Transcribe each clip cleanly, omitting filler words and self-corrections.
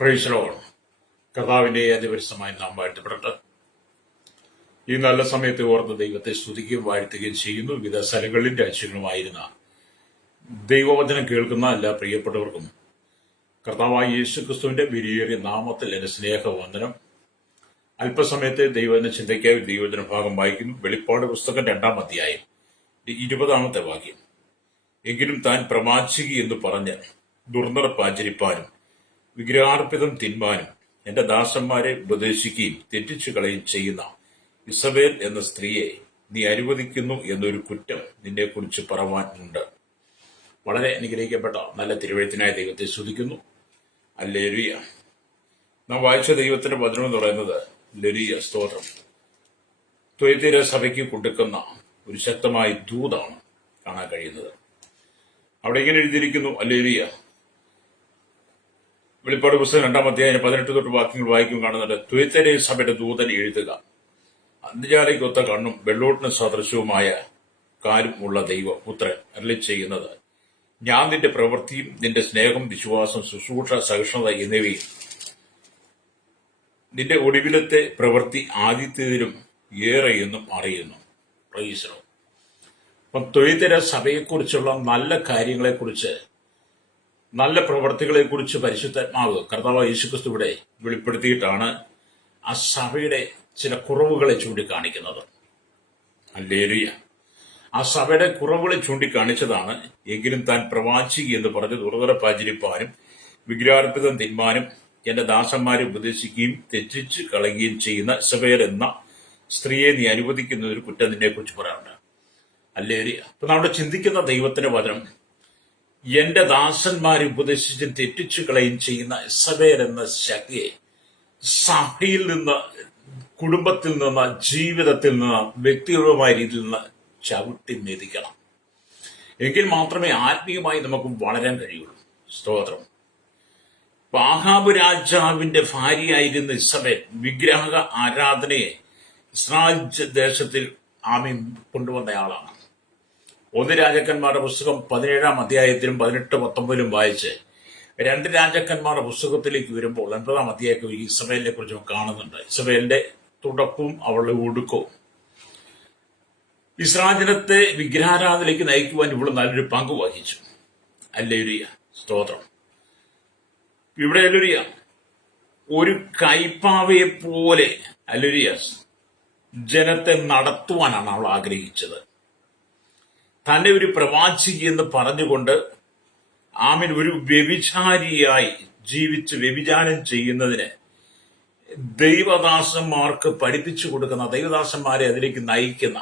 Price the Lord. കർത്താവിന്റെ അതിപരിശുദ്ധമായ നാമം വാഴ്ത്തപ്പെടട്ടെ. ഈ നല്ല സമയത്ത് ഓർത്ത് ദൈവത്തെ സ്തുതിക്കുകയും വാഴ്ത്തുകയും ചെയ്യുന്നു. വിവിധ സ്ഥലങ്ങളിലും രാജ്യങ്ങളുമായിരുന്ന ദൈവവചനം കേൾക്കുന്ന എല്ലാ പ്രിയപ്പെട്ടവർക്കും കർത്താവായ യേശുക്രിസ്തുവിന്റെ വിലയേറിയ നാമത്തിൽ എന്റെ സ്നേഹവന്ദനം. അല്പസമയത്തെ ദൈവവചന ചിന്തയ്ക്കായി ദൈവവചന ഭാഗം വായിക്കുന്നു. വെളിപ്പാട് പുസ്തകം 2-ാം അധ്യായം 20-ാമത്തെ വാക്യം. എങ്കിലും താൻ പ്രവാചകി എന്ന് പറഞ്ഞ് ദുർനടപ്പ് ആചരിപ്പാനും വിഗ്രഹാർപ്പിതം തിന്മാനും എന്റെ ദാസന്മാരെ ഉപദേശിക്കുകയും തെറ്റിച്ചു കളയും ചെയ്യുന്ന ഇസബേൽ എന്ന സ്ത്രീയെ നീ അനുവദിക്കുന്നു എന്നൊരു കുറ്റം നിന്നെക്കുറിച്ച് പറവാനുണ്ട്. വളരെ അനുഗ്രഹിക്കപ്പെട്ട നല്ല തിരുവഴുത്തിനായ ദൈവത്തെ സ്തുതിക്കുന്നു. ഹല്ലേലൂയ. നാം വായിച്ച ദൈവത്തിന്റെ വചനം എന്ന് പറയുന്നത് ഹല്ലേലൂയ, സ്തോത്രം, തുയത്തീര സഭയ്ക്ക് കൊടുക്കുന്ന ഒരു ശക്തമായ ദൂതാണ് കാണാൻ കഴിയുന്നത്. അവിടെ ഇങ്ങനെ എഴുതിയിരിക്കുന്നു, ഹല്ലേലൂയ. വെളിപ്പാട് പുസ്തകം 2-ാം അധ്യായം 18 തൊട്ട് വാക്യങ്ങൾ വായിക്കും കാണുന്നുണ്ട്. തുയത്തീര സഭയുടെ ദൂതൻ എഴുതുക, അന്ത്യജാലയ്ക്കൊത്ത കണ്ണും വെള്ളോട്ടിന് സദൃശവുമായ കാലും ഉള്ള ദൈവപുത്രൻ അരുളി ചെയ്യുന്നത്, ഞാൻ നിന്റെ പ്രവൃത്തിയും നിന്റെ സ്നേഹം, വിശ്വാസം, ശുശ്രൂഷ, സഹിഷ്ണുത എന്നിവയും നിന്റെ ഒടുവിലത്തെ പ്രവൃത്തി ആദ്യത്തേതിലും ഏറെ എന്നും അറിയുന്നു. Price the Lord. അപ്പം തുയത്തീര സഭയെക്കുറിച്ചുള്ള നല്ല കാര്യങ്ങളെക്കുറിച്ച്, നല്ല പ്രവർത്തികളെക്കുറിച്ച് പരിശുദ്ധാത്മാവ് കർത്താവ് യേശുക്രിസ്തു ഇവിടെ വെളിപ്പെടുത്തിയിട്ടാണ് ആ സഭയുടെ ചില കുറവുകളെ ചൂണ്ടിക്കാണിക്കുന്നത്. ഹല്ലേലൂയ. ആ സഭയുടെ കുറവുകളെ ചൂണ്ടിക്കാണിച്ചതാണ്. എങ്കിലും താൻ പ്രവാചകി എന്ന് പറഞ്ഞ് ദുർനടപ്പ് ആചരിപ്പാനും വിഗ്രഹാർപ്പിതം തിന്മാനും എന്റെ ദാസന്മാരെ ഉപദേശിക്കുകയും തെറ്റിച്ച് കളയുകയും ചെയ്യുന്ന ഇസബേൽ എന്ന സ്ത്രീയെ നീ അനുവദിക്കുന്ന ഒരു കുറ്റം നിന്നെക്കുറിച്ച് പറയാറുണ്ട്. ഹല്ലേലൂയ. അപ്പൊ നമ്മുടെ ചിന്തിക്കുന്ന ദൈവത്തിന്റെ വചനം, എന്റെ ദാസന്മാരെ ഉപദേശിച്ചും തെറ്റിച്ചു കളയും ചെയ്യുന്ന ഇസബേൽ എന്ന ശക്തിയെ സഭയിൽ നിന്ന്, കുടുംബത്തിൽ നിന്ന്, ജീവിതത്തിൽ നിന്ന്, വ്യക്തിപരമായ രീതിയിൽ നിന്ന് ചവിട്ടി മെതിക്കണം. എങ്കിൽ മാത്രമേ ആത്മീയമായി നമുക്ക് വളരാൻ കഴിയുള്ളൂ. സ്തോത്രം. ആഹാബ് രാജാവിന്റെ ഭാര്യയായിരുന്ന ഇസബേൽ വിഗ്രഹ ആരാധനയെ ഇസ്രായേൽ ദേശത്തിൽ ആമീൻ കൊണ്ടുവന്നയാളാണ്. 1 രാജാക്കന്മാരുടെ പുസ്തകം 17-ാം അധ്യായത്തിലും 18-19 വായിച്ച് 2 രാജാക്കന്മാരുടെ പുസ്തകത്തിലേക്ക് വരുമ്പോൾ 9-ാം അധ്യായത്തിൽ ഇസബേലിനെ കുറിച്ച് കാണുന്നുണ്ട്. ഇസബേലിന്റെ തുടക്കവും അവളുടെ ഒടുക്കവും. ഇസ്രായേൽ ജനത്തെ വിഗ്രഹാരാധനയിലേക്ക് നയിക്കുവാൻ ഇവള് നല്ലൊരു പങ്ക് വഹിച്ചു. ഹല്ലേലൂയ, സ്തോത്രം. ഇവിടെ ഹല്ലേലൂയ, ഒരു കൈപ്പാവയെ പോലെ ഹല്ലേലൂയ ജനത്തെ നടത്തുവാനാണ് അവൾ ആഗ്രഹിച്ചത്. തന്നെ ഒരു പ്രവാചകി എന്ന് പറഞ്ഞുകൊണ്ട് ആമീൻ ഒരു വ്യഭിചാരിയായി ജീവിച്ച് വ്യഭിചാരം ചെയ്യുന്നതിന് ദൈവദാസന്മാർക്ക് പഠിപ്പിച്ചു കൊടുക്കുന്ന, ദൈവദാസന്മാരെ അതിലേക്ക് നയിക്കുന്ന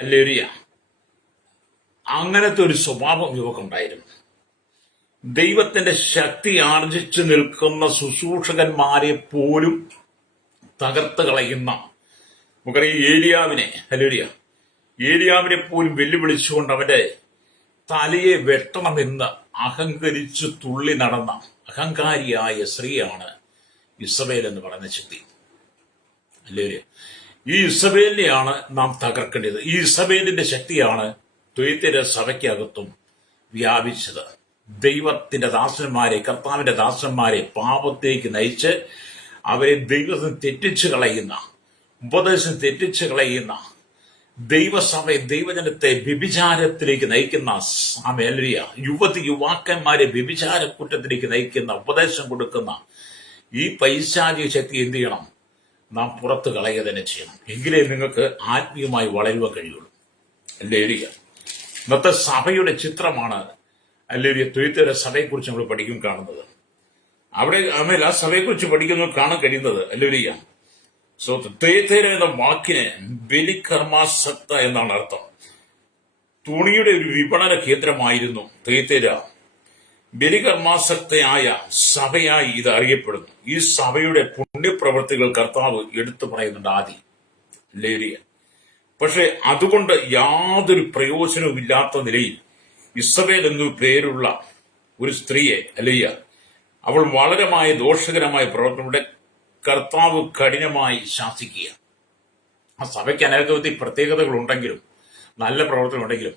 ഹല്ലേലൂയ അങ്ങനത്തെ ഒരു സ്വഭാവം ഇവക്കുണ്ടായിരുന്നു. ദൈവത്തിന്റെ ശക്തി ആർജിച്ചു നിൽക്കുന്ന ശുശ്രൂഷകന്മാരെ പോലും തകർത്ത് കളയുന്ന, നമുക്കറിയാം ഏലിയാവിനെ, ഹല്ലേലൂയ, ഏലിയാവിനെ പോലും വെല്ലുവിളിച്ചുകൊണ്ട് അവന്റെ തലയെ വെട്ടണമെന്ന് അഹങ്കരിച്ച് തുള്ളി നടന്ന അഹങ്കാരിയായ സ്ത്രീയാണ് ഇസബേൽ എന്ന് പറയുന്ന ശക്തി. ഹല്ലേലൂയ. ഈ ഇസബേലിനെയാണ് നാം തകർക്കേണ്ടത്. ഈ ഇസബേലിന്റെ ശക്തിയാണ് തുയത്തീര സഭയ്ക്കകത്തും വ്യാപിച്ചത്. ദൈവത്തിന്റെ ദാസന്മാരെ, കർത്താവിന്റെ ദാസന്മാരെ പാപത്തേക്ക് നയിച്ച് അവരെ ദൈവത്തിന് തെറ്റിച്ചു കളയുന്ന, ഉപദേശം തെറ്റിച്ചു കളയുന്ന, ദൈവസഭ, ദൈവജനത്തെ വ്യഭിചാരത്തിലേക്ക് നയിക്കുന്ന ഹല്ലേലൂയ, യുവാക്കന്മാരെ വ്യഭിചാര കുറ്റത്തിലേക്ക് നയിക്കുന്ന, ഉപദേശം കൊടുക്കുന്ന ഈ പൈശാചിക ശക്തി എന്ത് ചെയ്യണം? നാം പുറത്ത് കളയുക തന്നെ ചെയ്യണം. എങ്കിലേ നിങ്ങൾക്ക് ആത്മീയമായി വളരുവാൻ കഴിയുള്ളൂ. ഹല്ലേലൂയ. ഇന്നത്തെ സഭയുടെ ചിത്രമാണ് ഹല്ലേലൂയ തുയത്തീര സഭയെക്കുറിച്ച് നമ്മൾ പഠിക്കും കാണുന്നത്. അവിടെ ആ സഭയെക്കുറിച്ച് പഠിക്കുന്നത് കാണാൻ കഴിയുന്നത് ഹല്ലേലൂയ. സോ തുയത്തീര എന്ന വാക്കിന് ബലികർമാസക്ത എന്നാണ് അർത്ഥം. തുണിയുടെ ഒരു വിപണന കേന്ദ്രമായിരുന്നു തുയത്തീര. ബലികർമാസക്തയായ സഭയായി ഇത് അറിയപ്പെടുന്നു. ഈ സഭയുടെ പുണ്യപ്രവൃത്തികൾ കർത്താവ് എടുത്തു പറയുന്നുണ്ട് ആദ്യം. ഹല്ലേലൂയ. പക്ഷെ അതുകൊണ്ട് യാതൊരു പ്രയോജനവും ഇല്ലാത്ത നിലയിൽ ഇസബേൽ എന്നു പേരുള്ള ഒരു സ്ത്രീയെ, ഹല്ലേലൂയ, അവൾ വളരെമായ ദോഷകരമായ പ്രവർത്തനങ്ങളുടെ കർത്താവ് കഠിനമായി ശാസിക്കുക. ആ സഭയ്ക്ക് അനവധി പ്രത്യേകതകളുണ്ടെങ്കിലും, നല്ല പ്രവർത്തനം ഉണ്ടെങ്കിലും,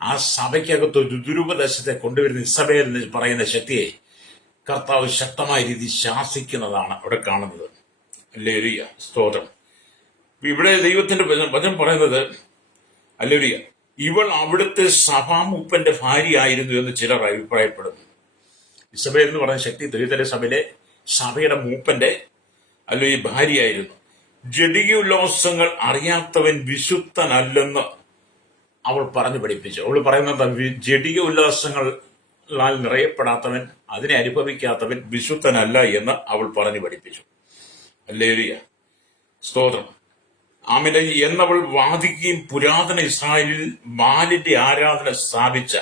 ആ സഭയ്ക്കകത്ത് ഒരു ദുരുപദേശത്തെ കൊണ്ടുവരുന്ന ഇസബേൽ എന്ന് പറയുന്ന ശക്തിയെ കർത്താവ് ശക്തമായ രീതിയിൽ ശാസിക്കുന്നതാണ് അവിടെ കാണുന്നത്. ഹല്ലേലൂയ, സ്തോത്രം. ഇവിടെ ദൈവത്തിന്റെ വചനം പറയുന്നത്, ഹല്ലേലൂയ, ഇവൾ അവിടുത്തെ സഭാമൂപ്പന്റെ ഭാര്യയായിരുന്നു എന്ന് ചിലർ അഭിപ്രായപ്പെടുന്നു. ഇസബേൽ എന്ന് പറയുന്ന ശക്തി ദൈവത്തിന്റെ സഭയുടെ മൂപ്പന്റെ ഈ ഭാര്യയായിരുന്നു. ജഡിക ഉല്ലാസങ്ങൾ അറിയാത്തവൻ വിശുദ്ധനല്ലെന്ന് അവൾ പറഞ്ഞു പഠിപ്പിച്ചു. അവൾ പറയുന്നത് ജഡിക ഉല്ലാസങ്ങളാൽ നിറയപ്പെടാത്തവൻ, അതിനെ അനുഭവിക്കാത്തവൻ വിശുദ്ധനല്ല എന്ന് അവൾ പറഞ്ഞു പഠിപ്പിച്ചു. ഹല്ലേലൂയ, സ്തോത്രം. ആമേൻ. എന്നവൾ വാദിക്കുകയും പുരാതന ഇസ്രായേലിൽ ബാലിന്റെ ആരാധന സ്ഥാപിച്ച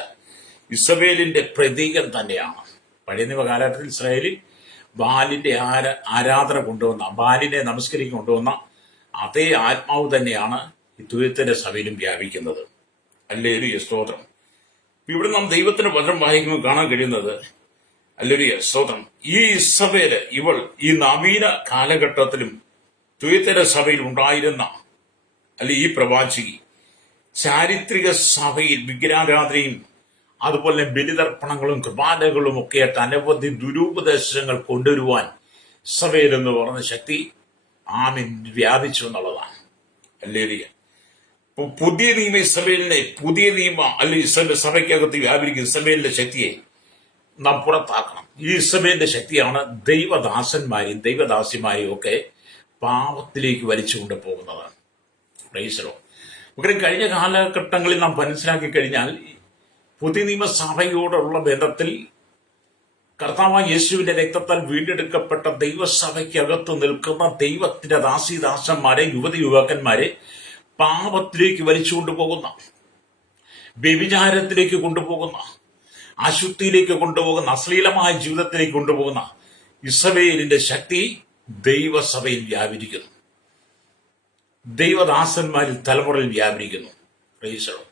ഇസബേലിന്റെ പ്രതീകം തന്നെയാണ്. പഴയ നിയമ കാലഘട്ടത്തിൽ ഇസ്രായേലിൽ ബാലിന്റെ ആരാധന കൊണ്ടുവന്ന, ബാലിനെ നമസ്കരിക്കാൻ കൊണ്ടുവന്ന അതേ ആത്മാവ് തന്നെയാണ് ഈ തുയത്തിന്റെ സഭയിലും വ്യാപിക്കുന്നത്. ഹല്ലേലൂയ, സ്തോത്രം. ഇവിടെ നാം ദൈവത്തിന്റെ വചനം വായിക്കുമ്പോൾ കാണാൻ കഴിയുന്നത്, ഹല്ലേലൂയ, സ്തോത്രം, ഈ ഇസബേല് ഇവൾ ഈ നവീന കാലഘട്ടത്തിലും തുയത്തിന്റെ സഭയിൽ ഉണ്ടായിരുന്ന ഈ പ്രവാചകി ചാരിത്രിക സഭയിൽ വിഗ്രഹാരാധനയും അതുപോലെ ബലിതർപ്പണങ്ങളും കൃപാനകളും ഒക്കെ ആയിട്ട് അനവധി ദുരുപദേശങ്ങൾ കൊണ്ടുവരുവാൻ സഭയിൽ എന്ന് പറഞ്ഞ ശക്തി ആമേൻ വ്യാപിച്ചു എന്നുള്ളതാണ്. ഹല്ലേലൂയ. പുതിയ നിയമ ഇസ്രായേലിനെ, പുതിയ നിയമ സഭയ്ക്കകത്ത് വ്യാപരിക്കുന്ന ഇസ്രായേലിന്റെ ശക്തിയെ നാം പുറത്താക്കണം. ഈ ഇസ്രായേലിന്റെ ശക്തിയാണ് ദൈവദാസന്മാരെയും ദൈവദാസിമാരെയും ഒക്കെ പാപത്തിലേക്ക് വലിച്ചുകൊണ്ട് പോകുന്നതാണ്. Price the Lord. കഴിഞ്ഞ കാലഘട്ടങ്ങളിൽ നാം മനസ്സിലാക്കി കഴിഞ്ഞാൽ പുതിയ നിയമസഭയോടുള്ള ബന്ധത്തിൽ കർത്താവായ യേശുവിന്റെ രക്തത്താൽ വീണ്ടെടുക്കപ്പെട്ട ദൈവസഭയ്ക്കകത്ത് നിൽക്കുന്ന ദൈവത്തിന്റെ ദാസിദാസന്മാരെ, യുവതി യുവാക്കന്മാരെ പാപത്തിലേക്ക് വലിച്ചുകൊണ്ടുപോകുന്ന, വ്യഭിചാരത്തിലേക്ക് കൊണ്ടുപോകുന്ന, അശുദ്ധിയിലേക്ക് കൊണ്ടുപോകുന്ന, അശ്ലീലമായ ജീവിതത്തിലേക്ക് കൊണ്ടുപോകുന്ന ഇസബേലിന്റെ ശക്തി ദൈവസഭയിൽ വ്യാപരിക്കുന്നു, ദൈവദാസന്മാരിൽ തലമുറയിൽ വ്യാപരിക്കുന്നു. Price the Lord.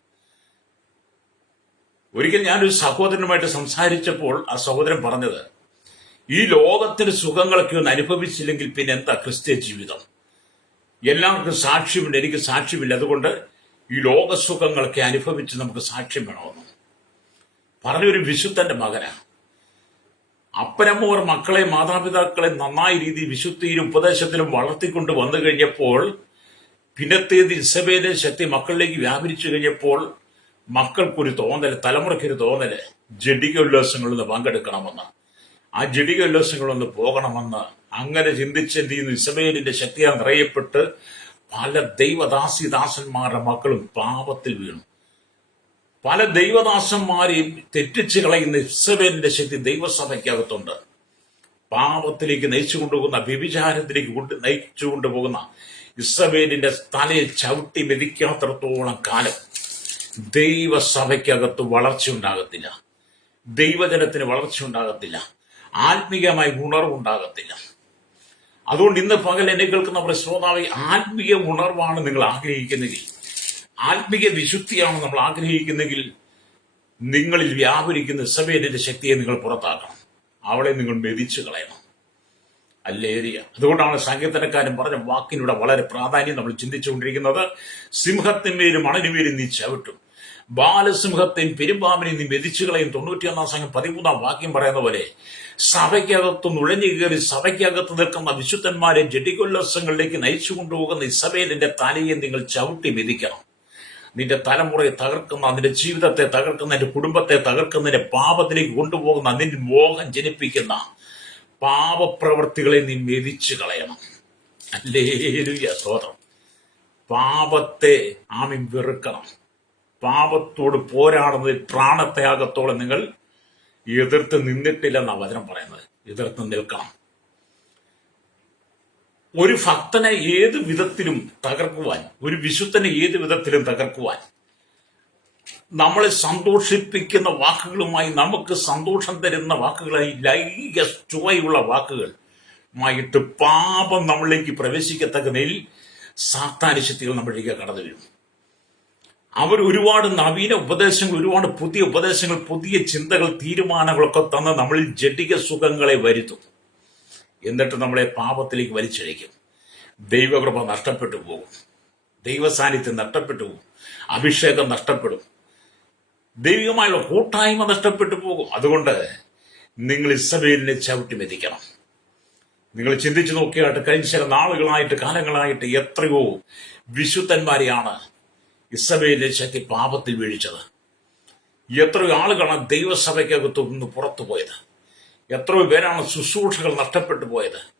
ഒരിക്കൽ ഞാനൊരു സഹോദരനുമായിട്ട് സംസാരിച്ചപ്പോൾ ആ സഹോദരൻ പറഞ്ഞത്, ഈ ലോകത്തിന് സുഖങ്ങളൊക്കെ ഒന്ന് അനുഭവിച്ചില്ലെങ്കിൽ പിന്നെ എന്താ ക്രിസ്ത്യ ജീവിതം? എല്ലാവർക്കും സാക്ഷ്യമുണ്ട്, എനിക്ക് സാക്ഷ്യമില്ല, അതുകൊണ്ട് ഈ ലോകസുഖങ്ങളൊക്കെ അനുഭവിച്ച് നമുക്ക് സാക്ഷ്യം വേണമെന്ന് പറഞ്ഞൊരു വിശുദ്ധന്റെ മകനാണ്. അപ്പനമ്മോർ മക്കളെ, മാതാപിതാക്കളെ നന്നായി രീതിയിൽ വിശുദ്ധിയിലും ഉപദേശത്തിലും വളർത്തിക്കൊണ്ട് വന്നു കഴിഞ്ഞപ്പോൾ, പിന്നത്തേത് ഇസബേലിന്റെ ശക്തി മക്കളിലേക്ക് വ്യാപരിച്ചു കഴിഞ്ഞപ്പോൾ മക്കൾക്കൊരു തോന്നല്, തലമുറയ്ക്കൊരു തോന്നല്, ജഡിക ഉല്ലാസങ്ങളിൽ നിന്ന് പങ്കെടുക്കണമെന്ന്, ആ ജഡിക ഉല്ലാസങ്ങളിൽ നിന്ന് പോകണമെന്ന് അങ്ങനെ ചിന്തിച്ചെന്ത് ചെയ്യുന്നു, ഇസബേലിന്റെ ശക്തിയാൽ നിറയപ്പെട്ട് പല ദൈവദാസിദാസന്മാരുടെ മക്കളും പാപത്തിൽ വീണു. പല ദൈവദാസന്മാരെയും തെറ്റിച്ച് കളയുന്ന ഇസബേലിന്റെ ശക്തി ദൈവസഭയ്ക്കകത്തുണ്ട്. പാപത്തിലേക്ക് നയിച്ചു കൊണ്ടുപോകുന്ന, വ്യഭിചാരത്തിലേക്ക് നയിച്ചു കൊണ്ടുപോകുന്ന ഇസബേലിന്റെ തലയിൽ ചവിട്ടി മെതിക്കാത്രത്തോളം കാലം ദൈവസഭയ്ക്കകത്ത് വളർച്ച ഉണ്ടാകത്തില്ല, ദൈവജനത്തിന് വളർച്ച ഉണ്ടാകത്തില്ല, ആത്മീയമായി ഉണർവുണ്ടാകത്തില്ല. അതുകൊണ്ട് ഇന്ന് പകൽ എന്നെ കേൾക്കുന്ന ശ്രോതാവെ, ആത്മീയ ഉണർവാണ് നിങ്ങൾ ആഗ്രഹിക്കുന്നെങ്കിൽ, ആത്മീയ വിശുദ്ധിയാണ് നമ്മൾ ആഗ്രഹിക്കുന്നെങ്കിൽ, നിങ്ങളിൽ വ്യാപരിക്കുന്ന ഇസബേലിന്റെ ശക്തിയെ നിങ്ങൾ പുറത്താക്കണം, അവളെ നിങ്ങൾ മെതിച്ചു കളയണം. ഹല്ലേലൂയ. അതുകൊണ്ടാണ് സങ്കീർത്തനക്കാരൻ പറഞ്ഞ വാക്കിലൂടെ വളരെ പ്രാധാന്യം നമ്മൾ ചിന്തിച്ചുകൊണ്ടിരിക്കുന്നത്. സിംഹത്തിന്മേലും അണനുമേലും നീ ചവിട്ടും, ബാലസിംഹത്തെയും പെരുമ്പാമ്പിനെയും നീ മെതിച്ചുകളയും. 91 സംഘം 13 വാക്യം പറയുന്ന പോലെ സഭയ്ക്കകത്ത് നുഴഞ്ഞു കയറി സഭയ്ക്കകത്ത് നിൽക്കുന്ന വിശുദ്ധന്മാരെ ജഡികൊല്ലസങ്ങളിലേക്ക് നയിച്ചു കൊണ്ടുപോകുന്ന ഇസബേലിന്റെ തലയെ നിങ്ങൾ ചവിട്ടി മെതിക്കണം. നിന്റെ തലമുറയെ തകർക്കുന്ന, നിന്റെ ജീവിതത്തെ തകർക്കുന്ന, നിന്റെ കുടുംബത്തെ തകർക്കുന്ന, നിന്റെ പാപത്തിലേക്ക് കൊണ്ടുപോകുന്ന, നിന്റെ മോഹം ജനിപ്പിക്കുന്ന പാപപ്രവൃത്തികളെ നീ മെതിച്ചു കളയണം. ഹല്ലേലൂയ, സ്തോത്രം. പാപത്തെ ആമീൻ വെറുക്കണം. പാപത്തോട് പോരാടുന്നതിൽ പ്രാണത്യാഗത്തോടെ നിങ്ങൾ എതിർത്ത് നിന്നിട്ടില്ലെന്നാണ് വചനം പറയുന്നത്. എതിർത്ത് നിൽക്കണം. ഒരു ഭക്തനെ ഏത് വിധത്തിലും തകർക്കുവാൻ, ഒരു വിശുദ്ധനെ ഏത് വിധത്തിലും തകർക്കുവാൻ, നമ്മളെ സന്തോഷിപ്പിക്കുന്ന വാക്കുകളുമായി, നമുക്ക് സന്തോഷം തരുന്ന വാക്കുകളായി, ലൈംഗിക ചുവയുള്ള വാക്കുകളുമായിട്ട് പാപം നമ്മളിലേക്ക് പ്രവേശിക്കത്തക്ക നിലയിൽ സാത്താന്യ ശക്തികൾ നമ്മളിലേക്ക് കടന്നു വരും. അവർ ഒരുപാട് നവീന ഉപദേശങ്ങൾ, ഒരുപാട് പുതിയ ഉപദേശങ്ങൾ, പുതിയ ചിന്തകൾ, തീരുമാനങ്ങളൊക്കെ തന്ന് നമ്മളിൽ ജഡിക സുഖങ്ങളെ വരുത്തും. എന്നിട്ട് നമ്മളെ പാപത്തിലേക്ക് വലിച്ചഴിക്കും. ദൈവകൃപ നഷ്ടപ്പെട്ടു പോകും, ദൈവസാന്നിധ്യം നഷ്ടപ്പെട്ടു പോകും, അഭിഷേകം നഷ്ടപ്പെടും, ദൈവികമായുള്ള കൂട്ടായ്മ നഷ്ടപ്പെട്ടു പോകും. അതുകൊണ്ട് നിങ്ങൾ ഇസബേലിനെ ചവിട്ടി മെതിക്കണം. നിങ്ങൾ ചിന്തിച്ചു നോക്കിയായിട്ട് കഴിഞ്ഞ ചില നാളുകളായിട്ട് കാലങ്ങളായിട്ട് എത്രയോ വിശുദ്ധന്മാരെയാണ് ഇസബേലിനെ ശക്തി പാപത്തിൽ വീഴിച്ചത്. എത്രയോ ആളുകളാണ് ദൈവസഭയ്ക്കകത്തു നിന്ന് പുറത്തുപോയത്. എത്രയോ പേരാണ് ശുശ്രൂഷകൾ നഷ്ടപ്പെട്ടു പോയത്.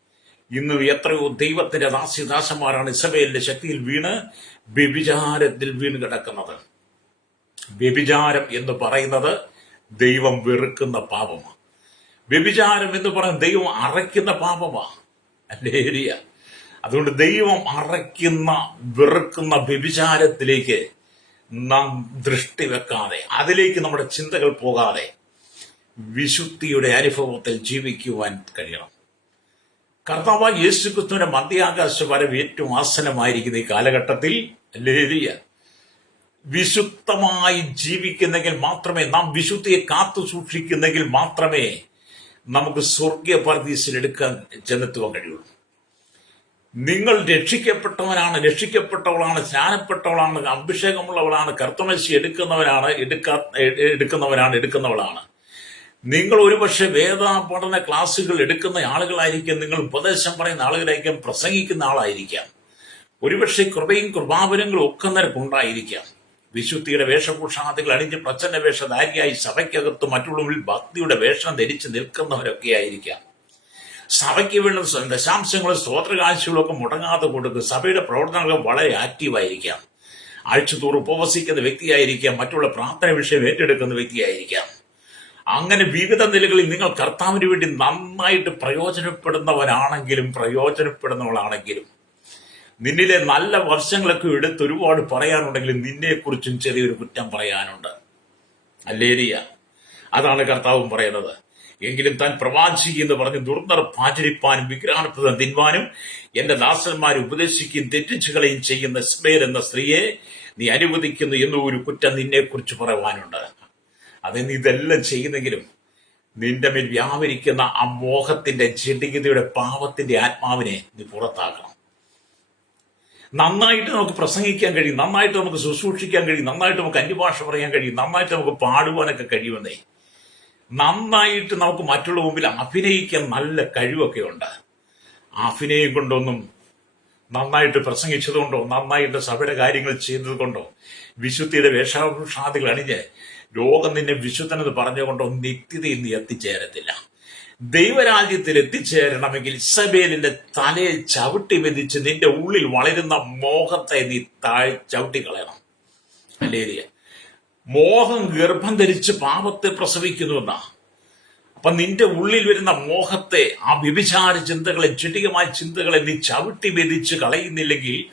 ഇന്ന് എത്രയോ ദൈവത്തിന്റെ ദാസ്യദാസന്മാരാണ് ഇസബേലിന്റെ ശക്തിയിൽ വീണ് വ്യഭിചാരത്തിൽ വീണ് കിടക്കുന്നത്. വ്യഭിചാരം എന്ന് പറയുന്നത് ദൈവം വെറുക്കുന്ന പാപമാണ്. വ്യഭിചാരം എന്ന് പറയുന്നത് ദൈവം അറയ്ക്കുന്ന പാപമാണ്. അല്ലേരിയ. അതുകൊണ്ട് ദൈവം അറയ്ക്കുന്ന വെറുക്കുന്ന വ്യഭിചാരത്തിലേക്ക് നാം ദൃഷ്ടി വെക്കാതെ, അതിലേക്ക് നമ്മുടെ ചിന്തകൾ പോകാതെ വിശുദ്ധിയുടെ അനുഭവത്തിൽ ജീവിക്കുവാൻ കഴിയണം. കർത്താവായ യേശുക്രിസ്തുവിന്റെ മധ്യാകാശ വരവ് ഏറ്റവും ആസന്നമായിരിക്കുന്ന ഈ കാലഘട്ടത്തിൽ ഹല്ലേലൂയ വിശുദ്ധമായി ജീവിക്കുന്നെങ്കിൽ മാത്രമേ, നാം വിശുദ്ധിയെ കാത്തു സൂക്ഷിക്കുന്നെങ്കിൽ മാത്രമേ നമുക്ക് സ്വർഗീയ പർദീസിൽ എടുക്കാൻ ചെന്നെത്തുവാൻ കഴിയുള്ളൂ. നിങ്ങൾ രക്ഷിക്കപ്പെട്ടവനാണ്, രക്ഷിക്കപ്പെട്ടവളാണ്, സ്നാനപ്പെട്ടവളാണ്, അഭിഷേകമുള്ളവളാണ്, കർത്തമശി എടുക്കുന്നവളാണ്. നിങ്ങൾ ഒരുപക്ഷെ വേദ പഠന ക്ലാസ്സുകൾ എടുക്കുന്ന ആളുകളായിരിക്കാം, നിങ്ങൾ ഉപദേശം പറയുന്ന ആളുകളായിരിക്കാം, പ്രസംഗിക്കുന്ന ആളായിരിക്കാം. ഒരുപക്ഷെ കൃപയും കൃപാവരങ്ങളും ഒക്കെ നിനക്കുണ്ടായിരിക്കാം. വിശുദ്ധിയുടെ വേഷഭൂഷാദികൾ അണിഞ്ഞ് പ്രച്ഛന്ന വേഷധാരിയായി സഭയ്ക്കകത്ത് മറ്റുള്ളവരിൽ ഭക്തിയുടെ വേഷം ധരിച്ച് നിൽക്കുന്നവരൊക്കെ ആയിരിക്കാം. സഭയ്ക്ക് വേണ്ട ദശാംശങ്ങളും സ്തോത്രകാഴ്ചകളും ഒക്കെ മുടങ്ങാതെ കൊടുക്കും. സഭയുടെ പ്രവർത്തനങ്ങൾ വളരെ ആക്റ്റീവായിരിക്കാം. ആഴ്ചതോറും ഉപവസിക്കുന്ന വ്യക്തിയായിരിക്കാം, മറ്റുള്ള പ്രാർത്ഥന വിഷയം ഏറ്റെടുക്കുന്ന വ്യക്തിയായിരിക്കാം. അങ്ങനെ വിവിധ നിലകളിൽ നിങ്ങൾ കർത്താവിന് വേണ്ടി നന്നായിട്ട് പ്രയോജനപ്പെടുന്നവളാണെങ്കിലും നിന്നിലെ നല്ല വർഷങ്ങളൊക്കെ എടുത്ത് ഒരുപാട് പറയാനുണ്ടെങ്കിലും നിന്നെക്കുറിച്ചും ചെറിയൊരു കുറ്റം പറയാനുണ്ട്. ഹല്ലേലൂയ. അതാണ് കർത്താവും പറയുന്നത്. എങ്കിലും താൻ പ്രവാചി എന്ന് പറഞ്ഞ് ദുർനടപ്പാചരിപ്പാനും വിഗ്രഹാർപ്പിതം തിന്മാനും എന്റെ ദാസന്മാരെ ഉപദേശിക്കുകയും തെറ്റിച്ചുകളയും ചെയ്യുന്ന ഇസ്മേൽ എന്ന സ്ത്രീയെ നീ അനുവദിക്കുന്നു എന്നൊരു കുറ്റം നിന്നെക്കുറിച്ച് പറയുവാനുണ്ട്. അതിന് ഇതെല്ലാം ചെയ്യുന്നെങ്കിലും നിന്റെ മേൽ വ്യാപരിക്കുന്ന ആ മോഹത്തിന്റെ ജഡികതയുടെ പാപത്തിന്റെ ആത്മാവിനെ നീ പുറത്താക്കണം. നന്നായിട്ട് നമുക്ക് പ്രസംഗിക്കാൻ കഴിയും, നന്നായിട്ട് നമുക്ക് ശുശ്രൂഷിക്കാൻ കഴിയും, നന്നായിട്ട് നമുക്ക് അന്യഭാഷ പറയാൻ കഴിയും, നന്നായിട്ട് നമുക്ക് പാടുവാനൊക്കെ കഴിയുമെന്നേ. നന്നായിട്ട് നമുക്ക് മറ്റുള്ള മുമ്പിൽ അഭിനയിക്കാൻ നല്ല കഴിവൊക്കെ ഉണ്ട്. ആ അഭിനയം കൊണ്ടൊന്നും, നന്നായിട്ട് പ്രസംഗിച്ചതുകൊണ്ടോ, നന്നായിട്ട് സഭയുടെ കാര്യങ്ങൾ ചെയ്തതുകൊണ്ടോ, വിശുദ്ധിയുടെ വേഷാഭൂഷാദികൾ അണിഞ്ഞ് ലോകം നിന്നെ വിശുദ്ധനെന്ന് പറഞ്ഞുകൊണ്ടോ നിത്യതയിൽ നീ എത്തിച്ചേരത്തില്ല. ദൈവരാജ്യത്തിൽ എത്തിച്ചേരണമെങ്കിൽ ഇസബേലിന്റെ തലയെ ചവിട്ടി വെതിച്ച് നിന്റെ ഉള്ളിൽ വളരുന്ന മോഹത്തെ നീ ചവിട്ടി കളയണം. ഹല്ലേലൂയ. മോഹം ഗർഭം ധരിച്ച് പാപത്തെ പ്രസവിക്കുന്നുവെന്നാ. അപ്പൊ നിന്റെ ഉള്ളിൽ വരുന്ന മോഹത്തെ, ആ വ്യഭിചാര ചിന്തകളെ, ജഡികമായ ചിന്തകളെ നീ ചവിട്ടി വെതിച്ച് കളയുന്നില്ലെങ്കിൽ,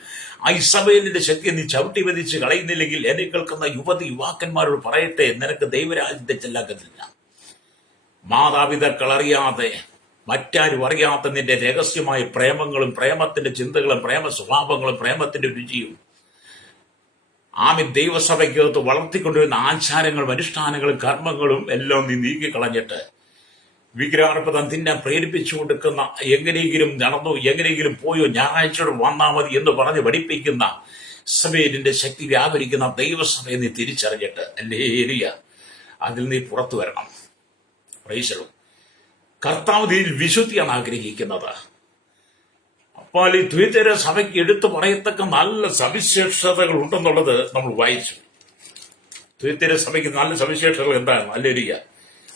ആ ഇസബേലിന്റെ ശക്തിയെ നീ ചവിട്ടി വെതിച്ച് കളയുന്നില്ലെങ്കിൽ, എന്നെ കേൾക്കുന്ന യുവാക്കന്മാരോട് പറയട്ടെ, നിനക്ക് ദൈവരാജ്യത്തെ ചെല്ലാക്കത്തില്ല. മാതാപിതാക്കൾ അറിയാതെ, മറ്റാരും അറിയാത്ത നിന്റെ രഹസ്യമായ പ്രേമങ്ങളും പ്രേമത്തിന്റെ ചിന്തകളും പ്രേമ സ്വഭാവങ്ങളും പ്രേമത്തിന്റെ രുചിയും ദൈവസഭയ്ക്കകത്ത് വളർത്തിക്കൊണ്ടുവരുന്ന ആചാരങ്ങളും അനുഷ്ഠാനങ്ങളും കർമ്മങ്ങളും എല്ലാം നീ നീക്കിക്കളഞ്ഞിട്ട് വിഗ്രഹാർപ്പതം തിന്നാൻ പ്രേരിപ്പിച്ചു കൊടുക്കുന്ന, എങ്ങനെയെങ്കിലും നടന്നു, എങ്ങനെയെങ്കിലും പോയോ, ഞായറാഴ്ചയോട് വന്നാൽ മതി എന്ന് പറഞ്ഞ് പഠിപ്പിക്കുന്ന സഭയിലിന്റെ ശക്തി വ്യാപരിക്കുന്ന ദൈവസഭയെ നീ തിരിച്ചറിഞ്ഞിട്ട് ഹല്ലേലൂയ അതിൽ നീ പുറത്തു വരണം. പ്രൈസ്. കർത്താവ് ഇതിൽ വിശുദ്ധിയാണ് ആഗ്രഹിക്കുന്നത്. അപ്പോൾ ഈ ദ്വിതീയ സഭയ്ക്ക് എടുത്തു പറയത്തക്ക നല്ല സവിശേഷതകൾ ഉണ്ടെന്നുള്ളത് നമ്മൾ വായിച്ചു. ദ്വിതീയ സഭയ്ക്ക് നല്ല സവിശേഷതകൾ എന്താണ്? ഹല്ലേലൂയ.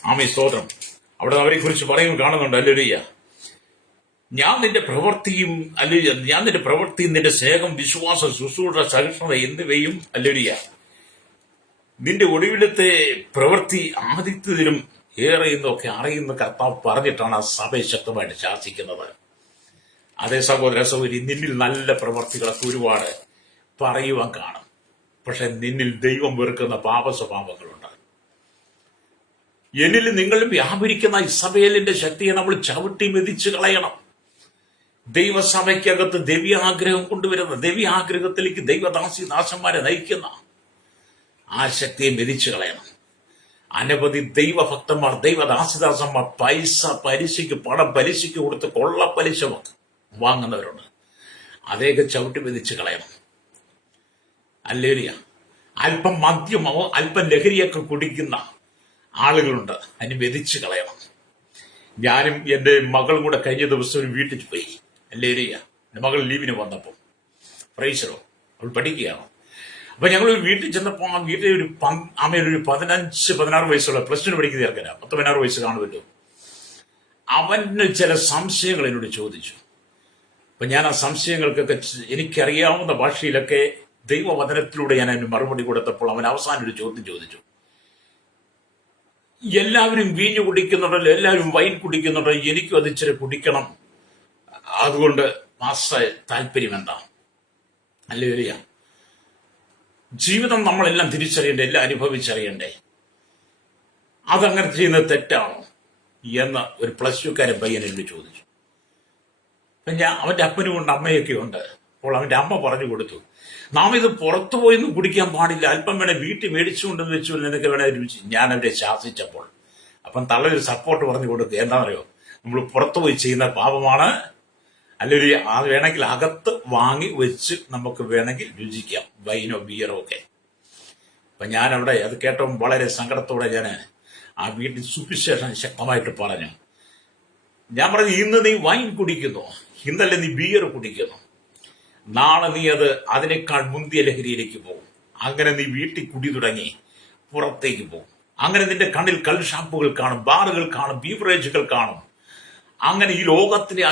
ആമേൻ, സ്തോത്രം. അവിടെ അവരെ കുറിച്ച് പറയും കാണുന്നുണ്ട്. ഹല്ലേലൂയ. ഞാൻ നിന്റെ പ്രവൃത്തിയും നിന്റെ സ്നേഹം, വിശ്വാസം, ശുശ്രൂഷ, സഹിഷ്ണുത എന്നിവയും ഹല്ലേലൂയ നിന്റെ ഒടുവിലത്തെ പ്രവൃത്തി ആദിത്യത്തിലും ഏറെ എന്നൊക്കെ അറിയുന്ന കർത്താവ് പറഞ്ഞിട്ടാണ് ആ സഭയെ ശക്തമായിട്ട് ശാസിക്കുന്നത്. അതേ സഹോദര സഹോദരി, നിന്നിൽ നല്ല പ്രവർത്തികളൊക്കെ ഒരുപാട് പറയുവാൻ കാണും. പക്ഷെ നിന്നിൽ ദൈവം വെറുക്കുന്ന പാപ സ്വഭാവങ്ങളുണ്ട്. എന്നിൽ നിങ്ങൾ വ്യാപരിക്കുന്ന ഇസബേലിന്റെ ശക്തിയെ നമ്മൾ ചവിട്ടി മെതിച്ച് കളയണം. ദൈവസഭയ്ക്കകത്ത് ദൈവ്യാഗ്രഹം കൊണ്ടുവരുന്ന, ദൈവ്യാഗ്രഹത്തിലേക്ക് ദൈവദാസന്മാരെ നയിക്കുന്ന ആ ശക്തിയെ മെതിച്ച് കളയണം. അനവധി ദൈവഭക്തന്മാർ, ദൈവദാസന്മാർ പണം പലിശയ്ക്ക് കൊടുത്ത് കൊള്ള പലിശ വാങ്ങുന്നവരുണ്ട്. അതേക്ക് ചവിട്ടി മെതിച്ച് കളയണം. ഹല്ലേലൂയ. അല്പം മദ്യമോ അല്പം ലഹരിയൊക്കെ കുടിക്കുന്ന ആളുകളുണ്ട്. അതിന് മെതിച്ച് കളയണം. ഞാനും എൻ്റെ മകളും കൂടെ കഴിഞ്ഞ ദിവസം ഒരു വീട്ടിൽ പോയി. ഹല്ലേലൂയ. എൻ്റെ മകൾ ലീവിന് വന്നപ്പോൾ പ്രൈസറോ അവൾ പഠിക്കുകയാണ്. അപ്പൊ ഞങ്ങൾ ഒരു വീട്ടിൽ ചെന്നപ്പോൾ ആ വീട്ടിൽ ഒരു അമ്മയൊരു 15-16 വയസ്സുള്ള +2 പഠിക്കുന്ന ചേർക്കല, 16 വയസ്സ് കാണുമല്ലോ. അവന് ചില സംശയങ്ങൾ എന്നോട് ചോദിച്ചു. അപ്പൊ ഞാൻ ആ സംശയങ്ങൾക്കൊക്കെ എനിക്കറിയാവുന്ന ഭാഷയിലൊക്കെ ദൈവവചനത്തിലൂടെ ഞാൻ അതിന് മറുപടി കൊടുത്തപ്പോൾ അവൻ അവസാനം ഒരു ചോദ്യം ചോദിച്ചു. എല്ലാവരും വീഞ്ഞു കുടിക്കുന്നുണ്ടല്ലോ, എല്ലാവരും വൈൻ കുടിക്കുന്നുണ്ടല്ലോ, എനിക്കും അത് ഇച്ചിരി കുടിക്കണം, അതുകൊണ്ട് താല്പര്യം എന്താ? ഹല്ലേലൂയ. ജീവിതം നമ്മളെല്ലാം തിരിച്ചറിയണ്ടേ, എല്ലാം അനുഭവിച്ചറിയണ്ടേ? അതങ്ങനെ ചെയ്യുന്നത് തെറ്റാണോ എന്ന് ഒരു +2 പയ്യൻ എന്നോട് ചോദിച്ചു. അപ്പൊ അവന്റെ അപ്പനും കൊണ്ട് അമ്മയൊക്കെ ഉണ്ട്. അപ്പോൾ അവന്റെ അമ്മ പറഞ്ഞു കൊടുത്തു, നാം ഇത് പുറത്തു പോയൊന്നും കുടിക്കാൻ പാടില്ല, അല്പം വേണേ വീട്ടിൽ മേടിച്ചുകൊണ്ടെന്ന് വെച്ചു, നിനക്ക് വേണേ രുചി. ഞാൻ അവരെ ശാസിച്ചപ്പോൾ അപ്പം തള്ളൊരു സപ്പോർട്ട് പറഞ്ഞു കൊടുക്കുക. എന്താ പറയുക, നമ്മൾ പുറത്തു പോയി ചെയ്യുന്ന പാപമാണ്, അല്ലെങ്കിൽ അത് വേണമെങ്കിൽ അകത്ത് വാങ്ങി വെച്ച് നമുക്ക് വേണമെങ്കിൽ രുചിക്കാം, വൈനോ ബിയറോ ഒക്കെ. അപ്പൊ ഞാൻ അവിടെ അത് കേട്ടപ്പോൾ വളരെ സങ്കടത്തോടെ ഞാൻ ആ വീട്ടിൽ സുവിശേഷം ശക്തമായിട്ട് പറഞ്ഞു. ഞാൻ പറഞ്ഞു, ഇന്ന് നീ വൈൻ കുടിക്കുന്നു, ഇന്നല്ലേ നീ ബിയർ കുടിക്കുന്നു, നാളെ നീ അതിനേക്കാൾ മുന്തിയ ലഹരിയിലേക്ക് പോകും. അങ്ങനെ നീ വീട്ടിൽ കുടി തുടങ്ങി പുറത്തേക്ക് പോകും. അങ്ങനെ നിന്റെ കണ്ണിൽ കള്ളുഷാപ്പുകൾ കാണും, ബാറുകൾ കാണും, ബീവറേജുകൾ കാണും. അങ്ങനെ ഈ ലോകത്തിലെ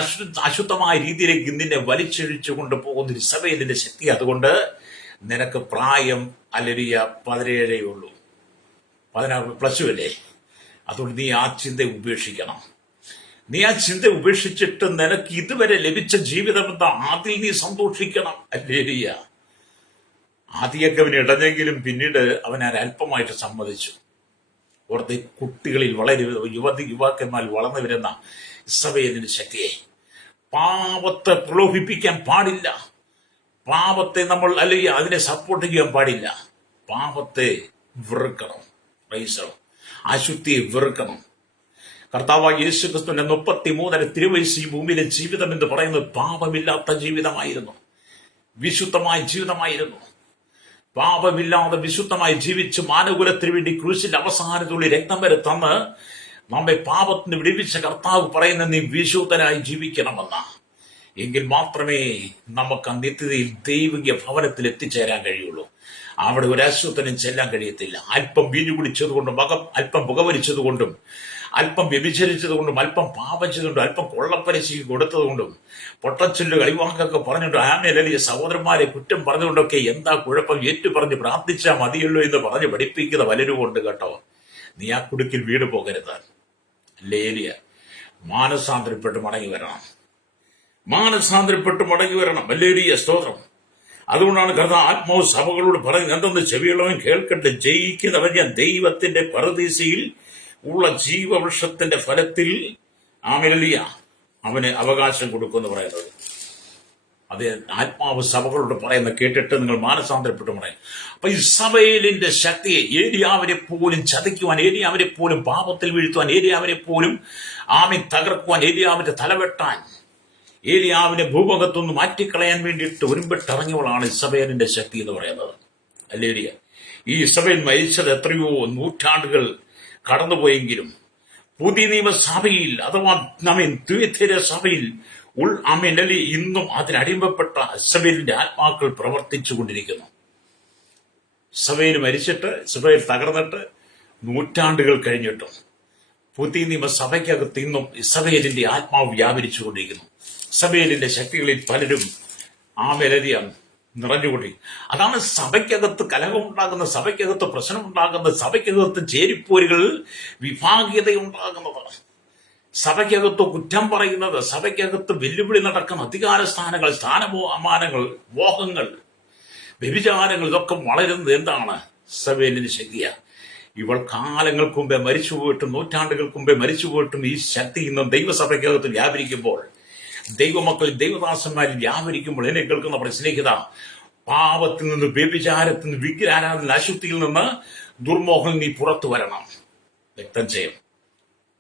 അശുദ്ധമായ രീതിയിലേക്ക് നിന്നെ വലിച്ചഴിച്ചു കൊണ്ടുപോകുന്ന സഭയിലെ ശക്തി. അതുകൊണ്ട് നിനക്ക് പ്രായം അല്ലെങ്കിൽ 17 ഉള്ളൂ, 16 +2 അല്ലേ. അതുകൊണ്ട് നീ ആ ചിന്ത ഉപേക്ഷിക്കണം. നീ ആ ചിന്ത ഉപേക്ഷിച്ചിട്ട് നിനക്ക് ഇതുവരെ ലഭിച്ച ജീവിതം എന്താ, അതിൽ നീ സന്തോഷിക്കണം. ഹല്ലേലൂയ. ആദ്യമൊക്കെ അവന് ഇടഞ്ഞെങ്കിലും പിന്നീട് അവൻ അല്പമായിട്ട് സമ്മതിച്ചു. ഓർത്ത് കുട്ടികളിൽ വളരെ യുവാക്കന്മാർ വളർന്നു വരുന്ന ഇസബേലിന്റെ ശക്തിയെ, പാപത്തെ പ്രലോഭിപ്പിക്കാൻ പാടില്ല, പാപത്തെ നമ്മൾ അല്ലെങ്കിൽ അതിനെ സപ്പോർട്ട് ചെയ്യാൻ പാടില്ല. പാപത്തെ വെറുക്കണം, അശുദ്ധിയെ വെറുക്കണം. കർത്താവായ യേശു ക്രിസ്തുവിന്റെ 33 തിരുവയസ്സ് ഈ ഭൂമിയിലെ ജീവിതം എന്ന് പറയുന്നത് പാപമില്ലാത്ത ജീവിതമായിരുന്നു, വിശുദ്ധമായ ജീവിതമായിരുന്നു. പാപമില്ലാതെ വിശുദ്ധമായി ജീവിച്ച് മാനകുലത്തിന് വേണ്ടി ക്രൂശിന്റെ അവസാനത്തുള്ളി രക്തം വരെ തന്ന് നമ്മെ പാപത്തിന് വിടുവിച്ച കർത്താവ് പറയുന്ന, നീ വിശുദ്ധനായി ജീവിക്കണമെന്ന. എങ്കിൽ മാത്രമേ നമുക്ക് ആ നിത്യതയിൽ ദൈവിക ഭവനത്തിൽ എത്തിച്ചേരാൻ കഴിയുള്ളൂ. അവിടെ ഒരു അശുദ്ധനും ചെല്ലാൻ കഴിയത്തില്ല. അല്പം വീഞ്ഞു കുടിച്ചതുകൊണ്ടും അല്പം പുകവലിച്ചതുകൊണ്ടും അല്പം വ്യഭിചരിച്ചതുകൊണ്ടും അല്പം പാപം ചെയ്തുകൊണ്ടും അല്പം കൊള്ളപ്പലിശയ്ക്ക് കൊടുത്തതുകൊണ്ടും പൊട്ടച്ചൊല്ലു കളിവാക്കൊക്കെ പറഞ്ഞുകൊണ്ട് ആമേലിയ സഹോദരന്മാരെ കുറ്റം പറഞ്ഞുകൊണ്ടൊക്കെ എന്താ കുഴപ്പം, ഏറ്റു പറഞ്ഞ് പ്രാർത്ഥിച്ചാൽ മതിയല്ലോ എന്ന് പറഞ്ഞ് പഠിപ്പിക്കുന്ന പലരും ഉണ്ട് കേട്ടോ. നീ ആ കുടുക്കിൽ വീട് പോകരുത്. ലേലിയ മാനസാന്തരപ്പെട്ട് മടങ്ങി വരണം, മാനസാന്തരപ്പെട്ട് മടങ്ങി വരണം. ലേലിയ സ്തോത്രം. അതുകൊണ്ടാണ് കർത്താവ് ആത്മാവ് സഭകളോട് പറയുന്നത്, എന്തെന്ന് ചെവിയുള്ളവൻ കേൾക്കട്ടെ, ജയിക്കുന്നവൻ ഞാൻ ദൈവത്തിന്റെ പരദീസയിൽ ഉള്ള ജീവവൃക്ഷത്തിന്റെ ഫലത്തിൽ ആമേലിയ അവന് അവകാശം കൊടുക്കുമെന്ന് പറയുന്നത്. അത് ആത്മാവ് സഭകളോട് പറയുന്ന കേട്ടിട്ട് നിങ്ങൾ മാനസാന്തരപ്പെട്ടു പറയും. അപ്പൊ ഇസ്രായേലിന്റെ ശക്തിയെ, ഏലിയാവിനെ പോലും ചതിക്കുവാൻ, ഏലിയാവിനെ പോലും പാപത്തിൽ വീഴ്ത്തുവാൻ, ഏലിയാവിനെ പോലും തകർക്കുവാൻ, ഏലിയാവിന്റെ തലവെട്ടാൻ, ഏലിയാവിനെ ഭൂമുഖത്തുനിന്ന് മാറ്റിക്കളയാൻ വേണ്ടിയിട്ട് ഒരുമ്പിട്ടിറങ്ങിയവളാണ് ഇസ്രായേലിന്റെ ശക്തി എന്ന് പറയുന്നത്. ഹല്ലേലൂയ. ഈ ഇസ്രായേൽ മരിച്ചത് എത്രയോ നൂറ്റാണ്ടുകൾ കടന്നുപോയെങ്കിലും പുതിയ നിയമസഭയിൽ അഥവാ ദ്വിതീയ സഭയിൽ ഇന്നും അതിനടിമപ്പെട്ട ഇസ്രായേലിന്റെ ആത്മാക്കൾ പ്രവർത്തിച്ചു കൊണ്ടിരിക്കുന്നു. ഇസ്രായേൽ മരിച്ചിട്ട്, ഇസ്രായേൽ തകർന്നിട്ട് നൂറ്റാണ്ടുകൾ കഴിഞ്ഞിട്ടും പുതിയ നിയമസഭയ്ക്കകത്ത് ഇന്നും ഇസ്രായേലിന്റെ ആത്മാവ് വ്യാപരിച്ചു കൊണ്ടിരിക്കുന്നു. ഇസ്രായേലിന്റെ ശക്തികളിൽ പലരും നിറഞ്ഞുകൊണ്ടി. അതാണ് സഭയ്ക്കകത്ത് കലഹമുണ്ടാകുന്ന, സഭയ്ക്കകത്ത് പ്രശ്നമുണ്ടാകുന്ന, സഭയ്ക്കകത്ത് ചേരിപ്പോരുകൾ, വിഭാഗീയത ഉണ്ടാകുന്നത്, സഭയ്ക്കകത്ത് കുറ്റം പറയുന്നത്, സഭയ്ക്കകത്ത് വെല്ലുവിളി നടക്കുന്ന അധികാര സ്ഥാനങ്ങൾ, സ്ഥാനമാനങ്ങൾ, മോഹങ്ങൾ, വ്യഭിചാരങ്ങൾ, ഇതൊക്കെ വളരുന്നത് എന്താണ്? ഇസ്രായേലിന്റെ ശക്തിയ. ഇവൾ കാലങ്ങൾക്ക് മുമ്പേ മരിച്ചുപോയിട്ടും നൂറ്റാണ്ടുകൾക്ക് മുമ്പേ മരിച്ചുപോയിട്ടും ഈ ശക്തി ഇന്നും ദൈവസഭയ്ക്കകത്ത് വ്യാപരിക്കുമ്പോൾ, ദൈവമക്കൾ ദൈവദാസന്മാരിൽ വ്യാപരിക്കുമ്പോൾ എന്നെ കേൾക്കുന്ന സ്നേഹിത, പാപത്തിൽ നിന്ന്, വ്യഭിചാരത്തിൽ നിന്ന്, വിഗ്രഹാരാധന, അശുദ്ധിയിൽ നിന്ന്, ദുർമോഹം നീ പുറത്തു വരണം. വ്യക്തം ചെയ്യും.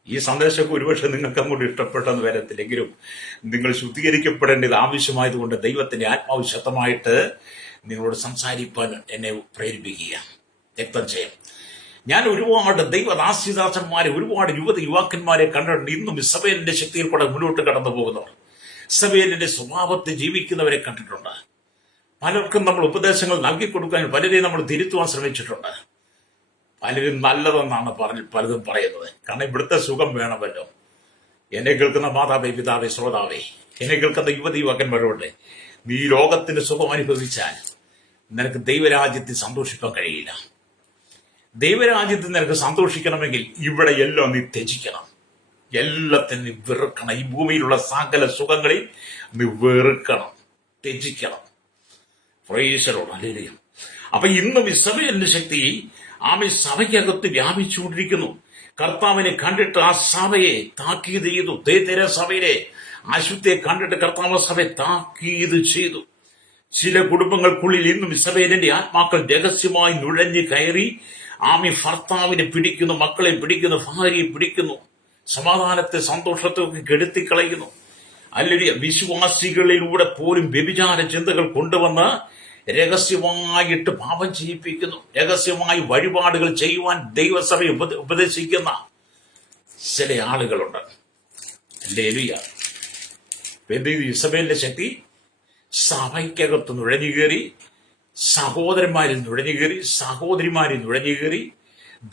ഈ സന്ദേശമൊക്കെ ഒരുപക്ഷെ നിങ്ങൾക്ക് അങ്ങോട്ട് ഇഷ്ടപ്പെട്ടെന്ന് വരത്തില്ലെങ്കിലും നിങ്ങൾ ശുദ്ധീകരിക്കപ്പെടേണ്ടത് ആവശ്യമായതുകൊണ്ട് ദൈവത്തിന്റെ ആത്മാവ് ശക്തമായിട്ട് നിങ്ങളോട് സംസാരിക്കാൻ എന്നെ പ്രേരിപ്പിക്കുക. വ്യക്തം ചെയ്യും. ഞാൻ ഒരുപാട് ദൈവദാസ്യദാസന്മാരെ, ഒരുപാട് യുവാക്കന്മാരെ കണ്ടിട്ടുണ്ട്. ഇന്നും ഇസബേലിന്റെ ശക്തിയിൽ കൂടെ മുന്നോട്ട് കടന്നു പോകുന്നവർ, ഇസബേലിന്റെ സ്വഭാവത്തെ ജീവിക്കുന്നവരെ കണ്ടിട്ടുണ്ട്. പലർക്കും നമ്മൾ ഉപദേശങ്ങൾ നൽകിക്കൊടുക്കാൻ, പലരെയും നമ്മൾ തിരുത്തുവാൻ ശ്രമിച്ചിട്ടുണ്ട്. പലരും നല്ലതെന്നാണ് പലതും പറയുന്നത്. കാരണം ഇവിടുത്തെ സുഖം വേണമല്ലോ. എന്നെ കേൾക്കുന്ന മാതാവേ, പിതാവേ, ശ്രോതാവേ, എന്നെ കേൾക്കുന്ന യുവകന്മാരോട്, നീ ലോകത്തിന്റെ സുഖം അനുഭവിച്ചാൽ നിനക്ക് ദൈവരാജ്യത്തിൽ സന്തോഷിക്കാൻ കഴിയില്ല. ദൈവരാജ്യത്തിൽ നിനക്ക് സന്തോഷിക്കണമെങ്കിൽ ഇവിടെ എല്ലാം നീ ത്യജിക്കണം. എല്ലാത്തിനും നീ വെറുക്കണം. ഈ ഭൂമിയിലുള്ള സകല സുഖങ്ങളിൽ നീ വെറുക്കണം, ത്യജിക്കണം. പ്രൈസലോട്. അപ്പൊ ഇന്നും ഇസബേലിന്റെ ശക്തി സഭയ്ക്കകത്ത് വ്യാപിച്ചുകൊണ്ടിരിക്കുന്നു. കർത്താവിനെ കണ്ടിട്ട് ആ സഭയെ താക്കീത് ചെയ്തു. തേതര സഭയിലെ ആശുപത്രിയെ കണ്ടിട്ട് കർത്താവ് സഭയെ താക്കീത് ചെയ്തു. ചില കുടുംബങ്ങൾക്കുള്ളിൽ ഇന്നും ഇസബേലിന്റെ ആത്മാക്കൾ രഹസ്യമായി നുഴഞ്ഞു കയറി ഭർത്താവിനെ പിടിക്കുന്നു, മക്കളെ പിടിക്കുന്നു, ഭാര്യയെ പിടിക്കുന്നു, സമാധാനത്തെ സന്തോഷത്തെ ഒക്കെ കെടുത്തിക്കളയുന്നു. അല്ലെങ്കിൽ വിശ്വാസികളിലൂടെ പോലും വ്യഭിചാര ചിന്തകൾ കൊണ്ടുവന്ന് രഹസ്യമായിട്ട് പാപം ചെയ്യിപ്പിക്കുന്നു. രഹസ്യമായി വഴിപാടുകൾ ചെയ്യുവാൻ ദൈവസഭയെ ഉപദേശിക്കുന്ന ചില ആളുകളുണ്ട്. ഹല്ലേലൂയ. ഇസബേലിന്റെ ശക്തി സഭയ്ക്കകത്ത് നുഴഞ്ഞുകയറി, സഹോദരന്മാരിൽ നുഴഞ്ഞുകയറി, സഹോദരിമാരിൽ നുഴഞ്ഞുകയറി,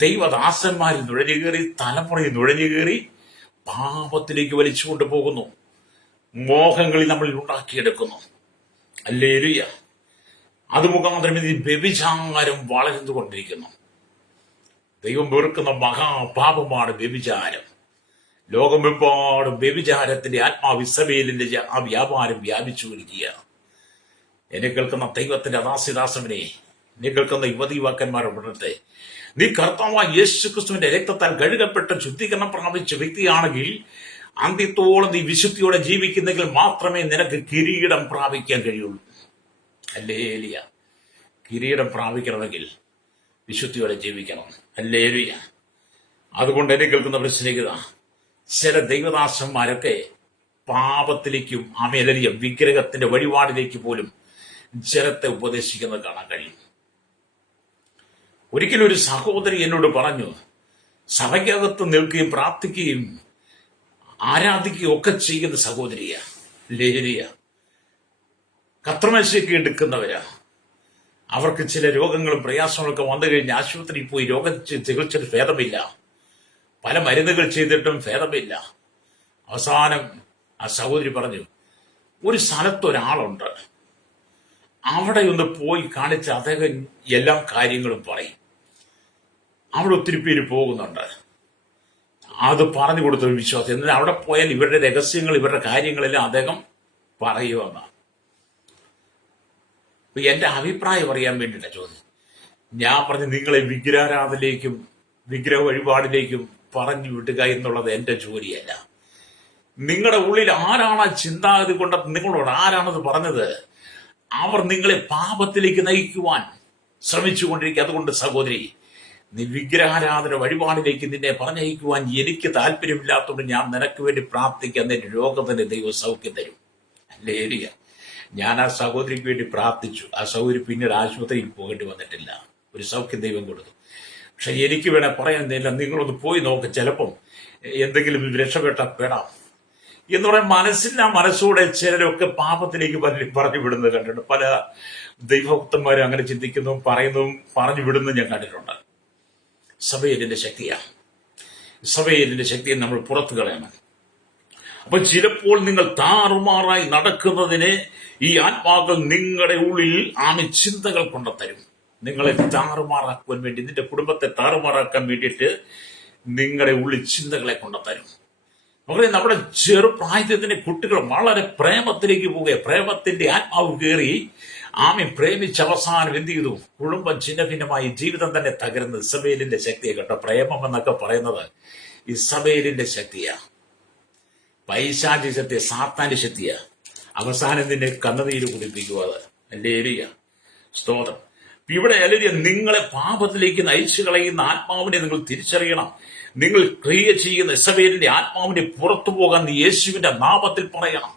ദൈവദാസന്മാരിൽ നുഴഞ്ഞുകയറി, തലമുറയിൽ നുഴഞ്ഞുകയറി പാപത്തിലേക്ക് വലിച്ചുകൊണ്ടു പോകുന്നു. മോഹങ്ങളിൽ നമ്മളിൽ ഉണ്ടാക്കിയെടുക്കുന്നു. ഹല്ലേലൂയ. അത് മുഖാന്തരം ഈ വ്യഭിചാരം വളർന്നുകൊണ്ടിരിക്കുന്നു. ദൈവം വെറുക്കുന്ന മഹാപാപമാണ് വ്യഭിചാരം. ലോകമെമ്പാടും വ്യഭിചാരത്തിന്റെ ഇസബേലിന്റെ ആ വ്യാപാരം വ്യാപിച്ചു വരികയാണ്. എന്നെ കേൾക്കുന്ന ദൈവത്തിന്റെ ദാസ്യദാസനെ, എന്നെ കേൾക്കുന്ന യുവകന്മാരുടെ, നീ കർത്താവായ യേശുക്രിസ്തുവിന്റെ രക്തത്താൽ കഴുകപ്പെട്ട ശുദ്ധീകരണം പ്രാപിച്ച വ്യക്തിയാണെങ്കിൽ അന്ത്യത്തോളം നീ വിശുദ്ധിയോടെ ജീവിക്കുന്നെങ്കിൽ മാത്രമേ നിനക്ക് കിരീടം പ്രാപിക്കാൻ കഴിയുള്ളൂ. ഹല്ലേലൂയ. കിരീടം പ്രാപിക്കണമെങ്കിൽ വിശുദ്ധിയോടെ ജീവിക്കണം. ഹല്ലേലൂയ. അതുകൊണ്ട് എന്നെ കേൾക്കുന്ന പ്രശ്നേകത, ചില ദൈവദാസന്മാരൊക്കെ പാപത്തിലേക്കും വിഗ്രഹത്തിന്റെ വഴിപാടിലേക്ക് പോലും ജനത്തെ ഉപദേശിക്കുന്നത് കാണാൻ കഴിയും. ഒരിക്കലും ഒരു സഹോദരി എന്നോട് പറഞ്ഞു, സഭയ്ക്കകത്ത് നിൽക്കുകയും പ്രാർത്ഥിക്കുകയും ആരാധിക്കുകയും ഒക്കെ ചെയ്യുന്ന സഹോദരിയ, ലേരിയ, കത്രമശയൊക്കെ എടുക്കുന്നവരാ. അവർക്ക് ചില രോഗങ്ങളും പ്രയാസങ്ങളൊക്കെ വന്നു കഴിഞ്ഞ് ആശുപത്രിയിൽ പോയി രോഗം ചികിത്സിച്ചിട്ട് ഭേദമില്ല. പല മരുന്നുകൾ ചെയ്തിട്ടും ഭേദമില്ല. അവസാനം ആ സഹോദരി പറഞ്ഞു, ഒരു സ്ഥലത്ത് ഒരാളുണ്ട്, അവിടെ ഒന്ന് പോയി കാണിച്ച് അദ്ദേഹം എല്ലാ കാര്യങ്ങളും പറയും. അവിടെ ഒത്തിരി പേര് പോകുന്നുണ്ട്. അത് പറഞ്ഞു കൊടുത്തൊരു വിശ്വാസം. എന്നാൽ അവിടെ പോയാൽ ഇവരുടെ രഹസ്യങ്ങൾ, ഇവരുടെ കാര്യങ്ങളെല്ലാം അദ്ദേഹം പറയുമെന്നാണ്. എന്റെ അഭിപ്രായം അറിയാൻ വേണ്ടിയിട്ടാ ചോദ്യം. ഞാൻ പറഞ്ഞു, നിങ്ങളെ വിഗ്രഹാരാധനയിലേക്കും വിഗ്രഹ വഴിപാടിലേക്കും പറഞ്ഞു വിടുക എന്നുള്ളത് എന്റെ ജോലിയല്ല. നിങ്ങളുടെ ഉള്ളിൽ ആരാണ് ആ ചിന്താഗതി കൊണ്ട് നിങ്ങളോട് ആരാണത് പറഞ്ഞത്? അവർ നിങ്ങളെ പാപത്തിലേക്ക് നയിക്കുവാൻ ശ്രമിച്ചുകൊണ്ടിരിക്കുക. അതുകൊണ്ട് സഹോദരി, നീ വിഗ്രഹാരാധന വഴിപാടിലേക്ക് നിന്നെ പറഞ്ഞയക്കുവാൻ എനിക്ക് താല്പര്യമില്ലാത്തതുകൊണ്ട് ഞാൻ നിനക്ക് വേണ്ടി പ്രാർത്ഥിക്കാൻ നിന്റെ രോഗത്തിന് ദൈവം സൗഖ്യം തരും. ഹല്ലേലൂയ. ഞാൻ ആ സഹോദരിക്ക് വേണ്ടി പ്രാർത്ഥിച്ചു. ആ സഹോദരി പിന്നീട് ആശുപത്രിയിൽ പോകേണ്ടി വന്നിട്ടില്ല. ഒരു സൗഖ്യം ദൈവം കൊടുത്തു. പക്ഷെ എനിക്ക് വേണേ പറയുന്നില്ല, നിങ്ങളൊന്ന് പോയി നോക്ക്, ചിലപ്പം എന്തെങ്കിലും രക്ഷപ്പെടാം എന്ന് പറയാൻ മനസ്സോടെ ചിലരൊക്കെ പാപത്തിലേക്ക് പറഞ്ഞു വിടുന്നത് കണ്ടിട്ടുണ്ട്. പല ദൈവഭക്തന്മാരും അങ്ങനെ ചിന്തിക്കുന്നതും പറയുന്നതും പറഞ്ഞു വിടുന്നതും ഞാൻ കണ്ടിട്ടുണ്ട്. സഭയിലിന്റെ ശക്തിയാണ്. സഭയിലിന്റെ ശക്തിയെ നമ്മൾ പുറത്തു കളയണം. അപ്പൊ ചിലപ്പോൾ നിങ്ങൾ താറുമാറായി നടക്കുന്നതിന് ഈ ആത്മാക്കൾ നിങ്ങളുടെ ഉള്ളിൽ ചിന്തകൾ കൊണ്ടുത്തരും. നിങ്ങളെ താറുമാറാക്കുവാൻ വേണ്ടി, നിന്റെ കുടുംബത്തെ താറുമാറാക്കാൻ വേണ്ടിയിട്ട് നിങ്ങളുടെ ഉള്ളിൽ ചിന്തകളെ കൊണ്ടുത്തരും. അവിടെ നമ്മുടെ ചെറുപ്രായത്തിന്റെ കുട്ടികൾ വളരെ പ്രേമത്തിലേക്ക് പോവുക. പ്രേമത്തിന്റെ ആത്മാവ് കയറി പ്രേമിച്ച അവസാനം എന്ത് ചെയ്തു? കുടുംബം ഛിന്ന ഭിന്നമായി, ജീവിതം തന്നെ തകരുന്നത്. ഇസബേലിന്റെ ശക്തിയെ കേട്ടോ. പ്രേമം എന്നൊക്കെ പറയുന്നത് ഇസബേലിന്റെ ശക്തിയാ, പൈശാചിക ശക്തിയ, സാത്താന്റെ ശക്തിയാ. അവസാനം നിന്നെ കണ്ണുനീര് കുടിപ്പിക്കുക. അത് ഹല്ലേലൂയ, സ്തോത്രം. ഇവിടെ ഹല്ലേലൂയ, നിങ്ങളെ പാപത്തിലേക്ക് നയിച്ചു കളയുന്ന ആത്മാവിനെ നിങ്ങൾ തിരിച്ചറിയണം. നിങ്ങൾ ക്രിയ ചെയ്യുന്ന ഇസബേലിന്റെ ആത്മാവിനെ പുറത്തു പോകാൻ നീ യേശുവിന്റെ നാമത്തിൽ പറയണം.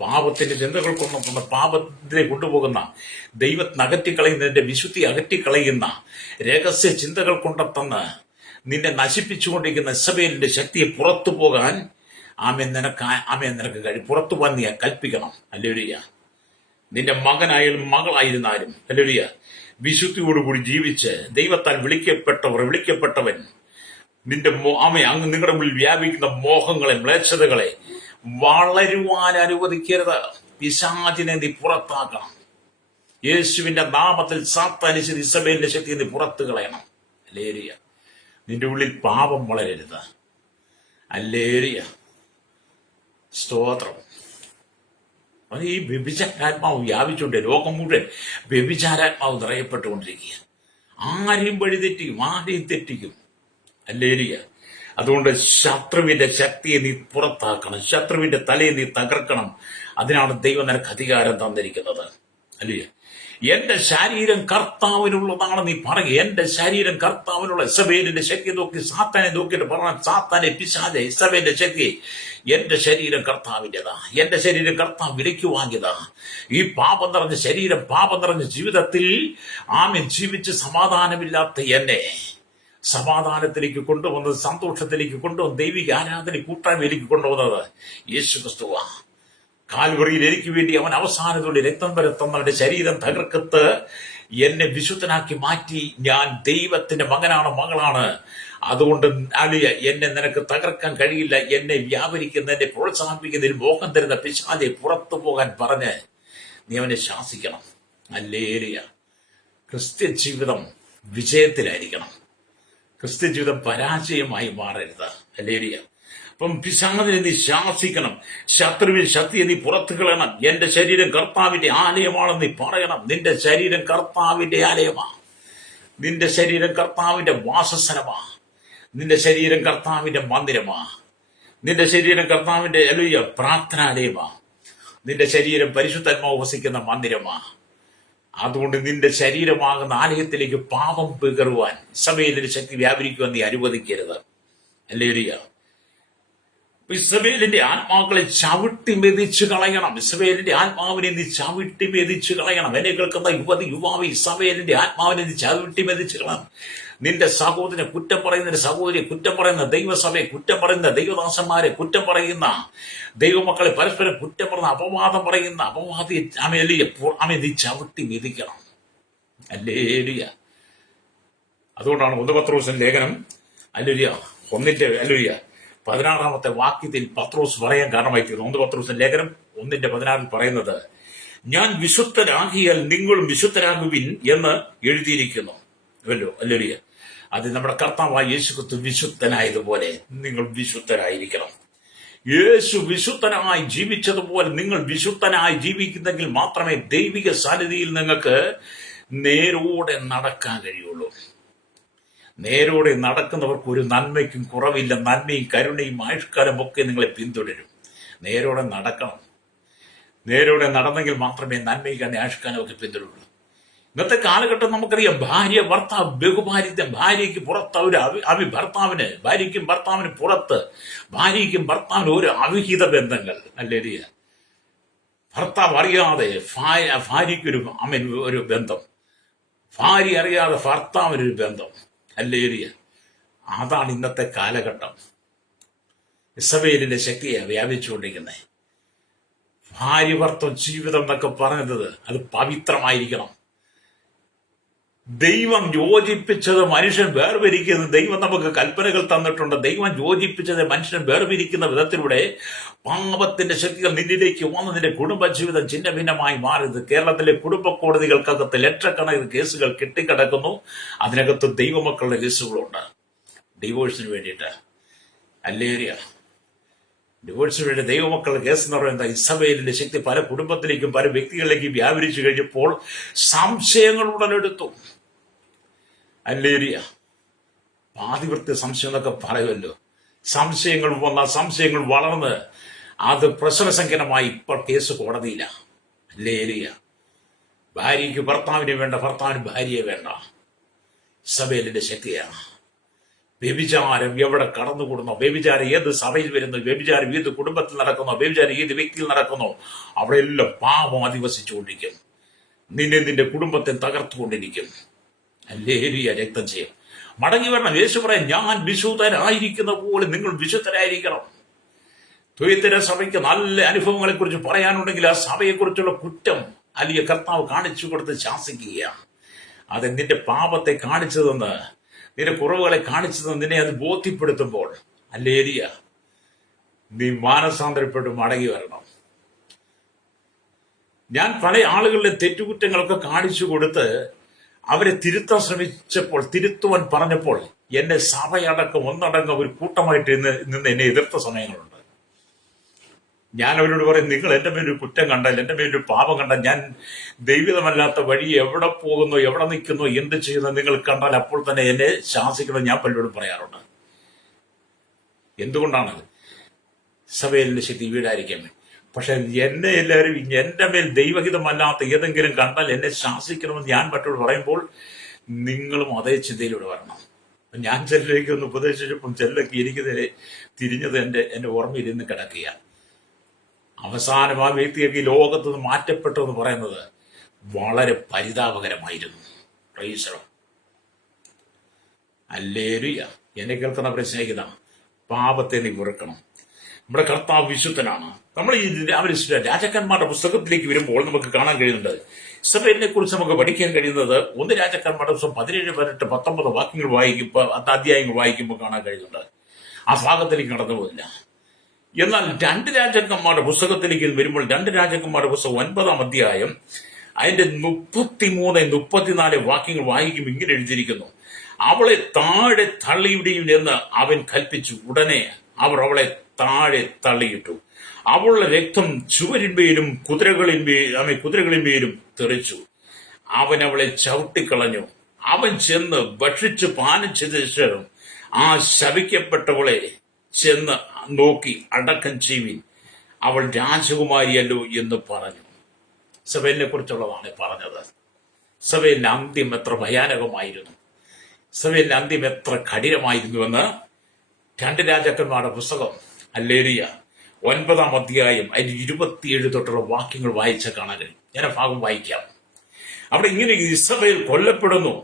പാപത്തിന്റെ ചിന്തകൾ കൊണ്ടുപോകുന്ന, പാപത്തിലേക്ക് കൊണ്ടുപോകുന്ന, ദൈവത്തിന് അകറ്റിക്കളയുന്നതിന്റെ വിശുദ്ധി അകറ്റിക്കളയുന്ന രഹസ്യ ചിന്തകൾ കൊണ്ടെത്തന്ന് നിന്നെ നശിപ്പിച്ചുകൊണ്ടിരിക്കുന്ന ഇസബേലിന്റെ ശക്തിയെ പുറത്തു പോകാൻ നിനക്ക് പുറത്തു പോകാൻ നീ കൽപ്പിക്കണം. ഹല്ലേലൂയ. നിന്റെ മകനായാലും മകളായിരുന്നാലും ഹല്ലേലൂയ വിശുദ്ധിയോടുകൂടി ജീവിച്ച് ദൈവത്താൽ വിളിക്കപ്പെട്ടവൻ നിന്റെ അങ്ങ് നിങ്ങളുടെ മുന്നിൽ വ്യാപിക്കുന്ന മോഹങ്ങളെ, മ്ലേച്ഛതകളെ വളരുവാൻ അനുവദിക്കരുത്. പിശാചിനെ നീ പുറത്താക്കണം. യേശുവിന്റെ നാമത്തിൽ സാത്താനിച്ച് ഇസബേലിന്റെ ശക്തി നീ പുറത്തു കളയണം. ഹല്ലേലൂയ. നിന്റെ ഉള്ളിൽ പാപം വളരരുത്. ഹല്ലേലൂയ. സ്തോത്രം. ഈ വ്യഭിചാരാത്മാവ് വ്യാപിച്ചുകൊണ്ട് ലോകം മുഴുവൻ വ്യഭിചാരാത്മാവ് നിറയപ്പെട്ടുകൊണ്ടിരിക്കുക. ആരെയും വഴിതെറ്റിക്കും, ആരെയും തെറ്റിക്കും. ഹല്ലേലൂയ. അതുകൊണ്ട് ശത്രുവിന്റെ ശക്തിയെ നീ പുറത്താക്കണം, ശത്രുവിന്റെ തലയെ നീ തകർക്കണം. അതിനാണ് ദൈവം നിനക്ക് അധികാരം തന്നിരിക്കുന്നത്. അല്ലേ? എന്റെ ശരീരം കർത്താവിനുള്ളതാണ് നീ പറയുക. എന്റെ ശരീരം കർത്താവിനുള്ള. ഇസബേലിന്റെ ശക്തി നോക്കി സാത്താനെ നോക്കിയിട്ട് പറഞ്ഞ, സാത്താനെ, പിശാചെ, ഇസബേലിന്റെ ശക്തി, എന്റെ ശരീരം കർത്താവിൻ്റെതാ. എന്റെ ശരീരം കർത്താവ് വിലയ്ക്ക് വാങ്ങിയതാ. ഈ പാപം നിറഞ്ഞ ശരീരം, പാപം നിറഞ്ഞ ജീവിതത്തിൽ ജീവിച്ച് സമാധാനമില്ലാത്ത എന്നെ സമാധാനത്തിലേക്ക് കൊണ്ടുവന്നത്, സന്തോഷത്തിലേക്ക് കൊണ്ടുവന്ന് ദൈവിക ആരാധന കൂട്ടായ്മയിലേക്ക് കൊണ്ടുവന്നത് യേശു ക്രിസ്തുവാ. കാൽവറിയിൽ എനിക്ക് വേണ്ടി അവൻ അവസാനത്തോടെ രക്തം വരെ തന്നവന്റെ ശരീരം തകർക്കത്ത് എന്നെ വിശുദ്ധനാക്കി മാറ്റി. ഞാൻ ദൈവത്തിന്റെ മകനാണ്, മകളാണ്. അതുകൊണ്ട് അളിയ, എന്നെ നിനക്ക് തകർക്കാൻ കഴിയില്ല. എന്നെ വ്യാപരിക്കുന്ന, എന്നെ പ്രോത്സാഹിപ്പിക്കുന്നതിൽ മോഹം തരുന്ന പിശാചെ പുറത്തു പോകാൻ പറഞ്ഞ് നീ അവനെ ശാസിക്കണം. ഹല്ലേലൂയ. ക്രിസ്ത്യ ജീവിതം വിജയത്തിലായിരിക്കണം. ക്രിസ്ത്യ ജീവിതം പരാജയമായി മാറരുത്. ഹല്ലേലൂയ. അപ്പം പിശാചിനെ നീ ശാസിക്കണം. ശത്രുവിൻ ശക്തിയെ നീ പുറത്തു കളയണം. എന്റെ ശരീരം കർത്താവിന്റെ ആലയമാണെന്ന് നീ പറയണം. നിന്റെ ശരീരം കർത്താവിന്റെ ആലയമാ. നിന്റെ ശരീരം കർത്താവിന്റെ വാസസ്ഥലമാ. നിന്റെ ശരീരം കർത്താവിന്റെ മന്ദിരമാ. നിന്റെ ശരീരം കർത്താവിന്റെ പ്രാർത്ഥനാലയമാ. നിന്റെ ശരീരം പരിശുദ്ധാത്മാവ് വസിക്കുന്ന മന്ദിരമാ. അതുകൊണ്ട് നിന്റെ ശരീരമാകുന്ന ആലയത്തിലേക്ക് പാപം പകരുവാൻ, ഇസബേലിന്റെ ശക്തി വ്യാപരിക്കുവാൻ നീ അനുവദിക്കരുത്. ഹല്ലേലൂയ. ഇസബേലിന്റെ ആത്മാക്കളെ ചവിട്ടി മെതിച്ചു കളയണം. ഇസബേലിന്റെ ആത്മാവിനെ നീ ചവിട്ടി മെതിച്ചു കളയണം. എന്നെ കേൾക്കുന്ന യുവാവ്, ഇസബേലിന്റെ ആത്മാവിനെ നീ ചവിട്ടി മെതിച്ചു കളയണം. നിന്റെ സഹോദരനെ കുറ്റം പറയുന്ന, സഹോദരിയെ കുറ്റം പറയുന്ന, ദൈവസഭയെ കുറ്റം പറയുന്ന, ദൈവദാസന്മാരെ കുറ്റം പറയുന്ന, ദൈവമക്കളെ പരസ്പരം കുറ്റം പറയുന്ന, അപവാദം പറയുന്ന അപവാദി നീ ചവിട്ടി മെതിക്കണം. ഹല്ലേലൂയ. അതുകൊണ്ടാണ് 1 പത്രോസിന്റെ ലേഖനം 16 വാക്യത്തിൽ പത്രോസ് പറയാൻ കാരണമായി തീർന്നു. 1 പത്രോസിന്റെ ലേഖനം 1:16 പറയുന്നത്, ഞാൻ വിശുദ്ധരാകിയാൽ നിങ്ങളും വിശുദ്ധരാകുവിൻ എന്ന് എഴുതിയിരിക്കുന്നു. ഹല്ലേലൂയ. അത് നമ്മുടെ കർത്താവായ യേശു ക്രിസ്തു വിശുദ്ധനായതുപോലെ നിങ്ങൾ വിശുദ്ധരായിരിക്കണം. യേശു വിശുദ്ധനായി ജീവിച്ചതുപോലെ നിങ്ങൾ വിശുദ്ധനായി ജീവിക്കുന്നെങ്കിൽ മാത്രമേ ദൈവിക സാന്നിധ്യത്തിൽ നിങ്ങൾക്ക് നേരോടെ നടക്കാൻ കഴിയുള്ളൂ. നേരോടെ നടക്കുന്നവർക്ക് ഒരു നന്മയ്ക്കും കുറവില്ല. നന്മയും കരുണയും ആയുഷ്കാലം ഒക്കെ നിങ്ങളെ പിന്തുടരും. നേരോടെ നടക്കണം. നേരോടെ നടന്നെങ്കിൽ മാത്രമേ നന്മയും ആയുഷ്കാലം ഒക്കെ പിന്തുടരുള്ളൂ. ഇന്നത്തെ കാലഘട്ടം നമുക്കറിയാം, ഭാര്യ ഭർത്താവ് ബഹുഭാരിത്യം. ഭാര്യയ്ക്ക് പുറത്ത് ഒരു ഭർത്താവിന്, ഭാര്യയ്ക്കും ഭർത്താവിന് പുറത്ത്, ഭാര്യയ്ക്കും ഭർത്താവിന് ഒരു അവിഹിത ബന്ധങ്ങൾ. ഹല്ലേലൂയ. ഭർത്താവ് അറിയാതെ ഭാര്യയ്ക്കൊരു ഒരു ബന്ധം, ഭാര്യ അറിയാതെ ഭർത്താവിനൊരു ബന്ധം. ഹല്ലേലൂയ. അതാണ് ഇന്നത്തെ കാലഘട്ടം. ഇസബേലിന്റെ ശക്തിയാണ് വ്യാപിച്ചുകൊണ്ടിരിക്കുന്നത്. ഭാര്യ ഭർത്തം ജീവിതം എന്നൊക്കെ പറയുന്നത് അത് പവിത്രമായിരിക്കണം. ദൈവം യോജിപ്പിച്ചത് മനുഷ്യൻ വേർപിരിക്കുന്നത്. ദൈവം നമുക്ക് കൽപ്പനകൾ തന്നിട്ടുണ്ട്. ദൈവം യോജിപ്പിച്ചത് മനുഷ്യൻ വേർപിരിക്കുന്ന വിധത്തിലൂടെ പാപത്തിന്റെ ശക്തികൾ നിന്നിലേക്ക് വന്ന് നിന്റെ കുടുംബജീവിതം ഛിന്ന ഭിന്നമായി മാറിയത്. കേരളത്തിലെ കുടുംബ കോടതികൾക്കകത്ത് ലക്ഷക്കണക്കിന് കേസുകൾ കെട്ടിക്കിടക്കുന്നു. അതിനകത്ത് ദൈവമക്കളുടെ കേസുകളുണ്ട് ഡിവോഴ്സിന് വേണ്ടിയിട്ട്. ഹല്ലേലൂയ. ഡിവോഴ്സിന് വേണ്ടി ദൈവമക്കളുടെ കേസ് എന്ന് പറയുന്നത് ഇസബേലിന്റെ ശക്തി പല കുടുംബത്തിലേക്കും പല വ്യക്തികളിലേക്കും വ്യാപരിച്ചു കഴിഞ്ഞപ്പോൾ സംശയങ്ങൾ ഉടലെടുത്തു. ഹല്ലേലൂയ. പാതിവൃത്യ സംശയം എന്നൊക്കെ പറയുമല്ലോ. സംശയങ്ങൾ വന്ന സംശയങ്ങൾ വളർന്ന് അത് പ്രശ്നസങ്കരമായി ഇപ്പോൾ കേസ് കോടതിയില്ല. ഹല്ലേലൂയ. ഭാര്യയ്ക്ക് ഭർത്താവിനെ വേണ്ട, ഭർത്താവിന് ഭാര്യയെ വേണ്ട. ഇസബേലിന്റെ ശക്തിയാണ്. വ്യഭിചാരം എവിടെ കടന്നുകൂടുന്നോ, വ്യഭിചാരം ഏത് സഭയിൽ വരുന്നു, വ്യഭിചാരം ഏത് കുടുംബത്തിൽ നടക്കുന്നോ, വ്യഭിചാരം ഏത് വ്യക്തിയിൽ നടക്കുന്നോ, അവിടെ എല്ലാം പാപം അധിവസിച്ചുകൊണ്ടിരിക്കും. നിന്റെ കുടുംബത്തെ തകർത്തുകൊണ്ടിരിക്കും. ഹല്ലേലൂയ. രക്തം ചെയ്യും. മടങ്ങി വരണം. യേശു പറയാൻ, ഞാൻ വിശുദ്ധരായിരിക്കുന്ന പോലെ നിങ്ങൾ വിശുദ്ധരായിരിക്കണം. ത്വൈതര സഭയ്ക്ക് നല്ല അനുഭവങ്ങളെ കുറിച്ച് പറയാനുണ്ടെങ്കിൽ ആ സഭയെക്കുറിച്ചുള്ള കുറ്റം അല്ലെങ്കിൽ കർത്താവ് കാണിച്ചു കൊടുത്ത് ശാസിക്കുകയാണ്. അത് നിന്റെ പാപത്തെ കാണിച്ചു തന്ന്, നിന്റെ കുറവുകളെ കാണിച്ചു തന്ന് നിന്നെ അത് ബോധ്യപ്പെടുത്തുമ്പോൾ, ഹല്ലേലൂയ, നീ മാനസാന്തരപ്പെട്ട് മടങ്ങി വരണം. ഞാൻ പല ആളുകളുടെ തെറ്റുകുറ്റങ്ങളൊക്കെ കാണിച്ചു കൊടുത്ത് അവരെ തിരുത്താൻ ശ്രമിച്ചപ്പോൾ, തിരുത്തുവാൻ പറഞ്ഞപ്പോൾ, എന്നെ സഭയടക്കം ഒന്നടങ്കം ഒരു കൂട്ടമായിട്ട് നിന്ന് എന്നെ എതിർത്ത സമയങ്ങളുണ്ട്. ഞാൻ അവരോട് പറയും, നിങ്ങൾ എന്റെ മേലൊരു കുറ്റം കണ്ടാൽ, എന്റെ മേലൊരു പാപം കണ്ടാൽ, ഞാൻ ദൈവികമല്ലാത്ത വഴി എവിടെ പോകുന്നു, എവിടെ നിൽക്കുന്നു, എന്ത് ചെയ്യുന്നു നിങ്ങൾ കണ്ടാൽ അപ്പോൾ തന്നെ എന്നെ ശാസിക്കണം. ഞാൻ പലരോടും പറയാറുണ്ട്. എന്തുകൊണ്ടാണ്? സഭയിൽ ശക്തി വീടായിരിക്കാൻ. പക്ഷെ എന്നെ എല്ലാവരും എന്റെ മേൽ ദൈവഹിതമല്ലാത്ത ഏതെങ്കിലും കണ്ടാൽ എന്നെ ശാസിക്കണമെന്ന് ഞാൻ മറ്റോട് പറയുമ്പോൾ നിങ്ങളും അതേ ചിന്തയിലൂടെ വരണം. ഞാൻ ചെല്ലേക്ക് ഒന്ന് ഉപദേശിച്ചപ്പോൾ ചെല്ലൊക്കെ എനിക്ക് നേരെ തിരിഞ്ഞത് എന്റെ ഓർമ്മയിൽ നിന്ന് കിടക്കുക. അവസാനം ആ വ്യക്തിയൊക്കെ ഈ ലോകത്ത് നിന്ന് മാറ്റപ്പെട്ടു എന്ന് പറയുന്നത് വളരെ പരിതാപകരമായിരുന്നു. Praise the lord. ഹല്ലേലൂയ. എന്നെ കേൾക്കുന്ന പ്രശ്നിക്കുന്ന പാപത്തെ നീ വെറുക്കണം. നമ്മുടെ കർത്താവ് വിശുദ്ധനാണ്. നമ്മൾ ഈ രാവിലെ രാജാക്കന്മാരുടെ പുസ്തകത്തിലേക്ക് വരുമ്പോൾ നമുക്ക് കാണാൻ കഴിയുന്നുണ്ട്. ഇസ്രായേലിനെ കുറിച്ച് നമുക്ക് പഠിക്കാൻ കഴിയുന്നത് 1 രാജാക്കന്മാരുടെ പുസ്തകം 17, 18, 19 വാക്യങ്ങൾ വായിക്കുമ്പോൾ, അധ്യായങ്ങൾ വായിക്കുമ്പോൾ കാണാൻ കഴിയുന്നുണ്ട്. ആ ഭാഗത്തിലേക്ക് കടന്നു പോകില്ല. എന്നാൽ 2 രാജാക്കന്മാരുടെ പുസ്തകത്തിലേക്ക് വരുമ്പോൾ 2 രാജാക്കന്മാരുടെ പുസ്തകം 9-ാം അധ്യായം അതിന്റെ 33, 34 വാക്യങ്ങൾ വായിക്കുമ്പോൾ ഇങ്ങനെ എഴുതിയിരിക്കുന്നു: അവളെ താഴെ തള്ളിയിടുകയും എന്ന് അവൻ കൽപ്പിച്ചു. ഉടനെ അവർ അവളെ താഴെ തള്ളിയിട്ടു. അവളുടെ രക്തം ചുവരിന്മേലും കുതിരകളിന്മേലും തെറിച്ചു. അവൻ അവളെ ചവിട്ടിക്കളഞ്ഞു. അവൻ ചെന്ന് ഭക്ഷിച്ച് പാനം ചെയ്ത ശേഷം ആ ശപിക്കപ്പെട്ടവളെ ചെന്ന് നോക്കി അടക്കം ചെയ്യുവിൻ, അവൾ രാജകുമാരിയല്ലോ എന്ന് പറഞ്ഞു. സഭയെ കുറിച്ചുള്ളതാണ് പറഞ്ഞത്. സഭയുടെ അന്ത്യം എത്ര ഭയാനകമായിരുന്നു, സഭയുടെ അന്ത്യം എത്ര കഠിനമായിരുന്നുവെന്ന് 2 രാജാക്കന്മാരുടെ പുസ്തകം, ഹല്ലേലൂയ, 9-ാം അധ്യായം അതിന്റെ 27 തൊട്ടുള്ള വാക്യങ്ങൾ വായിച്ച കാണാൻ കഴിയും. ഞാൻ ആ ഭാഗം വായിക്കാം. അവിടെ ഇങ്ങനെ ഇസ്രായേൽ കൊല്ലപ്പെടുന്നു.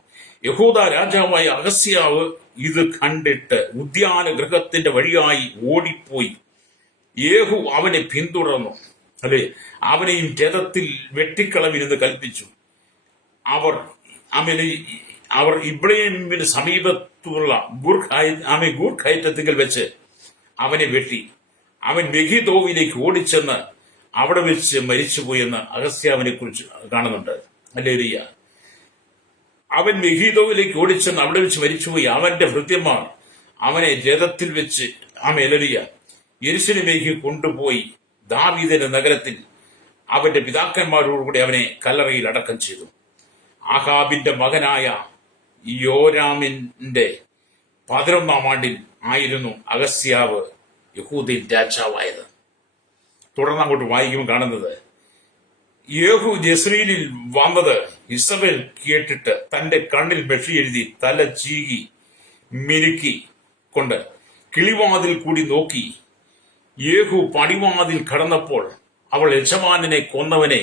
യഹൂദ രാജാവായ അഹസ്യാവ് ഇത് കണ്ടിട്ട് ഉദ്യാന ഗൃഹത്തിന്റെ വഴിയായി ഓടിപ്പോയി. യേഹു അവനെ പിന്തുടർന്നു, അല്ലെ, അവനെയും രഥത്തിൽ വെട്ടിക്കളവിനെന്ന് കൽപ്പിച്ചു. അവർ ഇബ്രാഹിമിന് സമീപത്തുള്ള ഗൂർഖയറ്റത്തിങ്കൽ വെച്ച് അവനെ വെട്ടി. അവൻ മെഗിദോവിലേക്ക് ഓടിച്ചെന്ന് അവിടെ വെച്ച് മരിച്ചുപോയെന്ന് അഹസ്യാവിനെ കുറിച്ച് കാണുന്നുണ്ട്. ഹല്ലേലൂയ. അവൻ മെഗിദോവിലേക്ക് ഓടിച്ചെന്ന് അവിടെ വെച്ച് മരിച്ചുപോയി. അവന്റെ ഭൃത്യന്മാർ അവനെ രഥത്തിൽ വെച്ച് ഹല്ലേലൂയ യെരൂശലേമിലേക്ക് കൊണ്ടുപോയി ദാവീദിന്റെ നഗരത്തിൽ അവന്റെ പിതാക്കന്മാരോടുകൂടി അവനെ കല്ലറയിൽ അടക്കം ചെയ്തു. ആഹാബിന്റെ മകനായ യോരാമിന്റെ 11-ാം ആണ്ടിൽ ആയിരുന്നു അഹസ്യാവ് യഹൂദയിൽ രാജാവായത്. തുടർന്ന് അങ്ങോട്ട് വായിക്കുമ്പോൾ കാണുന്നത്, യേഹു ജസ്രീലിൽ വന്നത് ഇസബേൽ കേട്ടിട്ട് തന്റെ കണ്ണിൽ മെഷി എഴുതി തല ചീകി മിനുക്കി കൊണ്ട് കിളിവാതിൽ കൂടി നോക്കി. യേഹു പടിവാതിൽ കടന്നപ്പോൾ അവൾ യജമാനനെ കൊന്നവനെ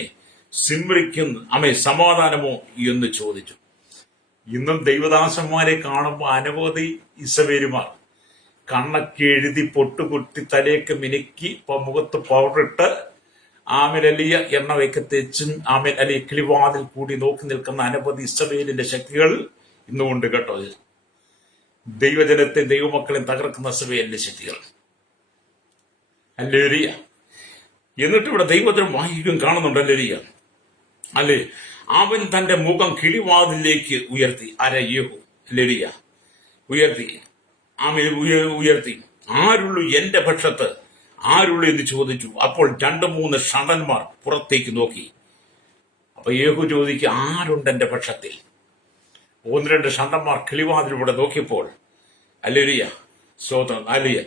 സിമ്രിക്കുന്ന സമാധാനമോ എന്ന് ചോദിച്ചു. ഇന്നും ദൈവദാസന്മാരെ കാണുമ്പോൾ അനവധി ഇസബേലുമാർ കണ്ണൊക്കെ എഴുതി പൊട്ടുകുത്തി തലയൊക്കെ മിനുക്കി മുഖത്ത് പൗഡറിട്ട് ആമേലിയ എണ്ണവയ്ക്ക് തെച്ചും അല്ലെങ്കിൽ കിളിവാതിൽ കൂടി നോക്കി നിൽക്കുന്ന അനവധി ഇസ്രായേലിന്റെ ശക്തികൾ ഇന്നുകൊണ്ട് കേട്ടോ. ദൈവജനത്തെ ദൈവമക്കളെ തകർക്കുന്ന ഇസ്രായേലിന്റെ ശക്തികൾ. ഹല്ലേലൂയ. എന്നിട്ട് ഇവിടെ ദൈവജനം വായിക്കും കാണുന്നുണ്ട്. ഹല്ലേലൂയ. അല്ലേ, അവൻ തന്റെ മുഖം കിളിവാതിലേക്ക് ഉയർത്തി. യേഹു ഹല്ലേലൂയ ഉയർത്തി ആരുള്ളൂ എന്റെ പക്ഷത്ത്, ആരുള്ളൂ എന്ന് ചോദിച്ചു. അപ്പോൾ 2-3 ഷണ്ഡന്മാർ പുറത്തേക്ക് നോക്കി. അപ്പൊ യേഹു ചോദിക്കുക, ആരുണ്ട് എന്റെ പക്ഷത്തിൽ? 1-2 ഷണ്ഡന്മാർ കിളിവാതിലൂടെ നോക്കിയപ്പോൾ ഹല്ലേലൂയ സ്തോത്രം, ഹല്ലേലൂയ,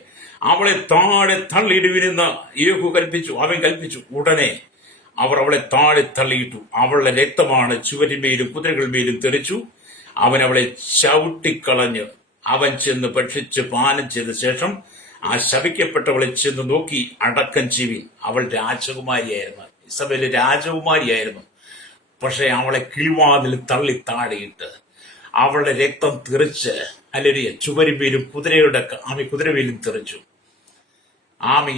അവളെ താഴെ തള്ളിയിടുവിനെന്ന് യേഹു കൽപ്പിച്ചു. അവൻ കൽപ്പിച്ചു. ഉടനെ അവർ അവളെ താഴെ തള്ളിയിട്ടു. അവളുടെ രക്തമാണ് ചുവരിന്മേലും കുതിരകളിന്മേലും തെറിച്ചു. അവൻ അവളെ ചവിട്ടിക്കളഞ്ഞ് അവൻ ചെന്ന് ഭക്ഷിച്ച് പാനം ചെയ്ത ശേഷം ആ ശപിക്കപ്പെട്ടവളെ ചെന്ന് നോക്കി അടക്കം ചെയ്യുവിൻ. അവൾ രാജകുമാരിയായിരുന്നു, ഇസബേൽ രാജകുമാരിയായിരുന്നു. പക്ഷെ അവളെ കിളിവാതിൽ തള്ളി താഴെയിട്ട് അവളുടെ രക്തം തെറിച്ച് അല്ലരിയ ചുവരുമേലും കുതിരവേലും തെറിച്ചു.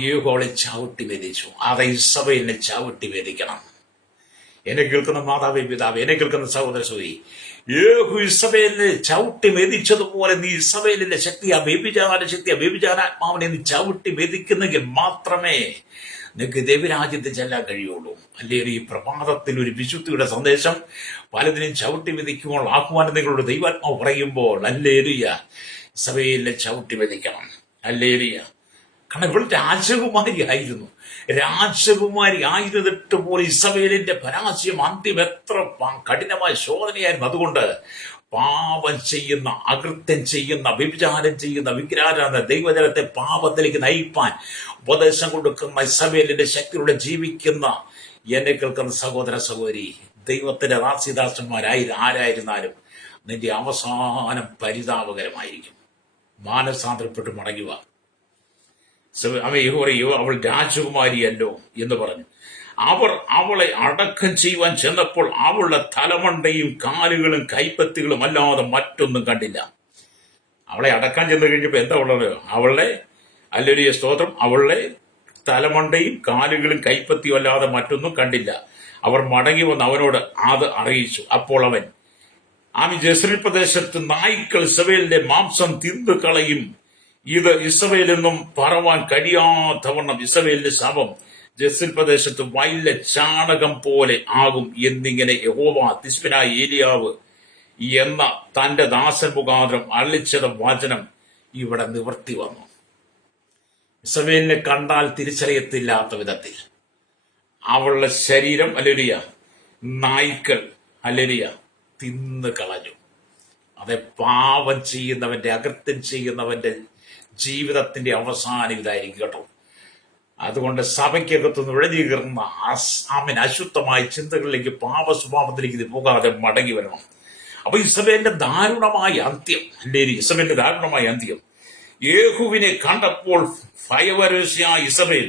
യേഹു അവളെ ചവിട്ടി വേദിച്ചു. അത് ഇസബേലിനെ ചവിട്ടി വേദിക്കണം. എന്നെ കേൾക്കുന്ന മാതാവേ, പിതാവേ, എന്നെ കേൾക്കുന്ന സഹോദര സഹോദരി, യേഹു ഇസബേലിനെ ചവിട്ടി മെതിച്ചതുപോലെ നീ ഇസബേലിന്റെ ശക്തി, ആ വ്യഭിചാരാത്മാവിനെ നീ ചവിട്ടി മെതിക്കുന്നെങ്കിൽ മാത്രമേ നിനക്ക് ദൈവരാജ്യത്ത് ചെല്ലാൻ കഴിയുള്ളൂ. അല്ലെങ്കിൽ ഈ പ്രഭാതത്തിൽ ഒരു വിശുദ്ധിയുടെ സന്ദേശം പലതിനെയും ചവിട്ടി മെതിക്കുമ്പോൾ ആഹ്വാനം നിങ്ങളുടെ ദൈവാത്മാവ് പറയുമ്പോൾ അല്ലേലുയ ഇസബേലിനെ ചവിട്ടി മെതിക്കണം. അല്ലേലുയ. കാരണം ഇവൾ രാജകുമാരി ആയിരുന്നിട്ട് പോലും ഇസബേലിന്റെ പരാജയം അന്ത്യം എത്ര കഠിനമായ ശോധനയായിരുന്നു. അതുകൊണ്ട് പാപം ചെയ്യുന്ന, അകൃത്യം ചെയ്യുന്ന, വ്യഭിചാരം ചെയ്യുന്ന, വിഗ്രഹാരാധന, ദൈവജനത്തെ പാപത്തിലേക്ക് നയിപ്പാൻ ഉപദേശം കൊടുക്കുന്ന ഇസബേലിന്റെ ശക്തിയുടെ ജീവിക്കുന്ന എന്നെ കേൾക്കുന്ന സഹോദര സഹോദരി, ദൈവത്തിന്റെ ആരായിരുന്നാലും നിന്റെ അവസാനം പരിതാപകരമായിരിക്കും. മാനസാന്തരപ്പെട്ട് മടങ്ങുക. അവൾ രാജകുമാരിയല്ലോ എന്ന് പറഞ്ഞു. അവർ അവളെ അടക്കം ചെയ്യുവാൻ ചെന്നപ്പോൾ അവളുടെ തലമണ്ടയും കാലുകളും കൈപ്പത്തികളും അല്ലാതെ മറ്റൊന്നും കണ്ടില്ല. അവളെ അടക്കാൻ ചെന്ന് കഴിഞ്ഞപ്പോൾ എന്താ ഉള്ളത്? അവളുടെ അല്ലൊരു സ്തോത്രം, അവളുടെ തലമണ്ടയും കാലുകളും കൈപ്പത്തിയും അല്ലാതെ മറ്റൊന്നും കണ്ടില്ല. അവർ മടങ്ങി വന്ന് അവനോട് അത് അറിയിച്ചു. അപ്പോൾ അവൻ ജെസ്രയേൽ പ്രദേശത്ത് നായ്ക്കൾ ഇസബേലിന്റെ മാംസം തിന്നു കളയും, ഇത് ഇസബേലെന്നും പറവാൻ കഴിയാത്തവണ്ണം ഇസബേലിന്റെ ശവം ജെസ്രയേൽ പ്രദേശത്ത് വയലിലെ ചാണകം പോലെ ആകും എന്നിങ്ങനെ യഹോവ തിശ്ബിനായ ഏലിയാവ് എന്ന തന്റെ ദാസൻ മുഖാന്തരം അരുളിച്ചെയ്ത വചനം ഇവിടെ നിവർത്തി വന്നു. ഇസബേലിനെ കണ്ടാൽ തിരിച്ചറിയത്തില്ലാത്ത വിധത്തിൽ അവളുടെ ശരീരം അല്ലെലിയ നായ്ക്കൾ അല്ലെലിയ തിന്നു കളഞ്ഞു. അതെ, പാപം ചെയ്യുന്നവന്റെ, അകൃത്യം ചെയ്യുന്നവന്റെ ജീവിതത്തിന്റെ അവസാനം ഇതായിരിക്കും കേട്ടോ. അതുകൊണ്ട് സഭയ്ക്കകത്ത് നുഴഞ്ഞുകയറുന്ന അശുദ്ധമായ ചിന്തകളിലേക്ക്, പാപ സ്വഭാവത്തിലേക്ക് ഇത് പോകാതെ മടങ്ങി വരണം. അപ്പൊ ഇസബേലിന്റെ ദാരുണമായ അന്ത്യം യേഹുവിനെ കണ്ടപ്പോൾ ഭയപരവശയായ ഇസബേൽ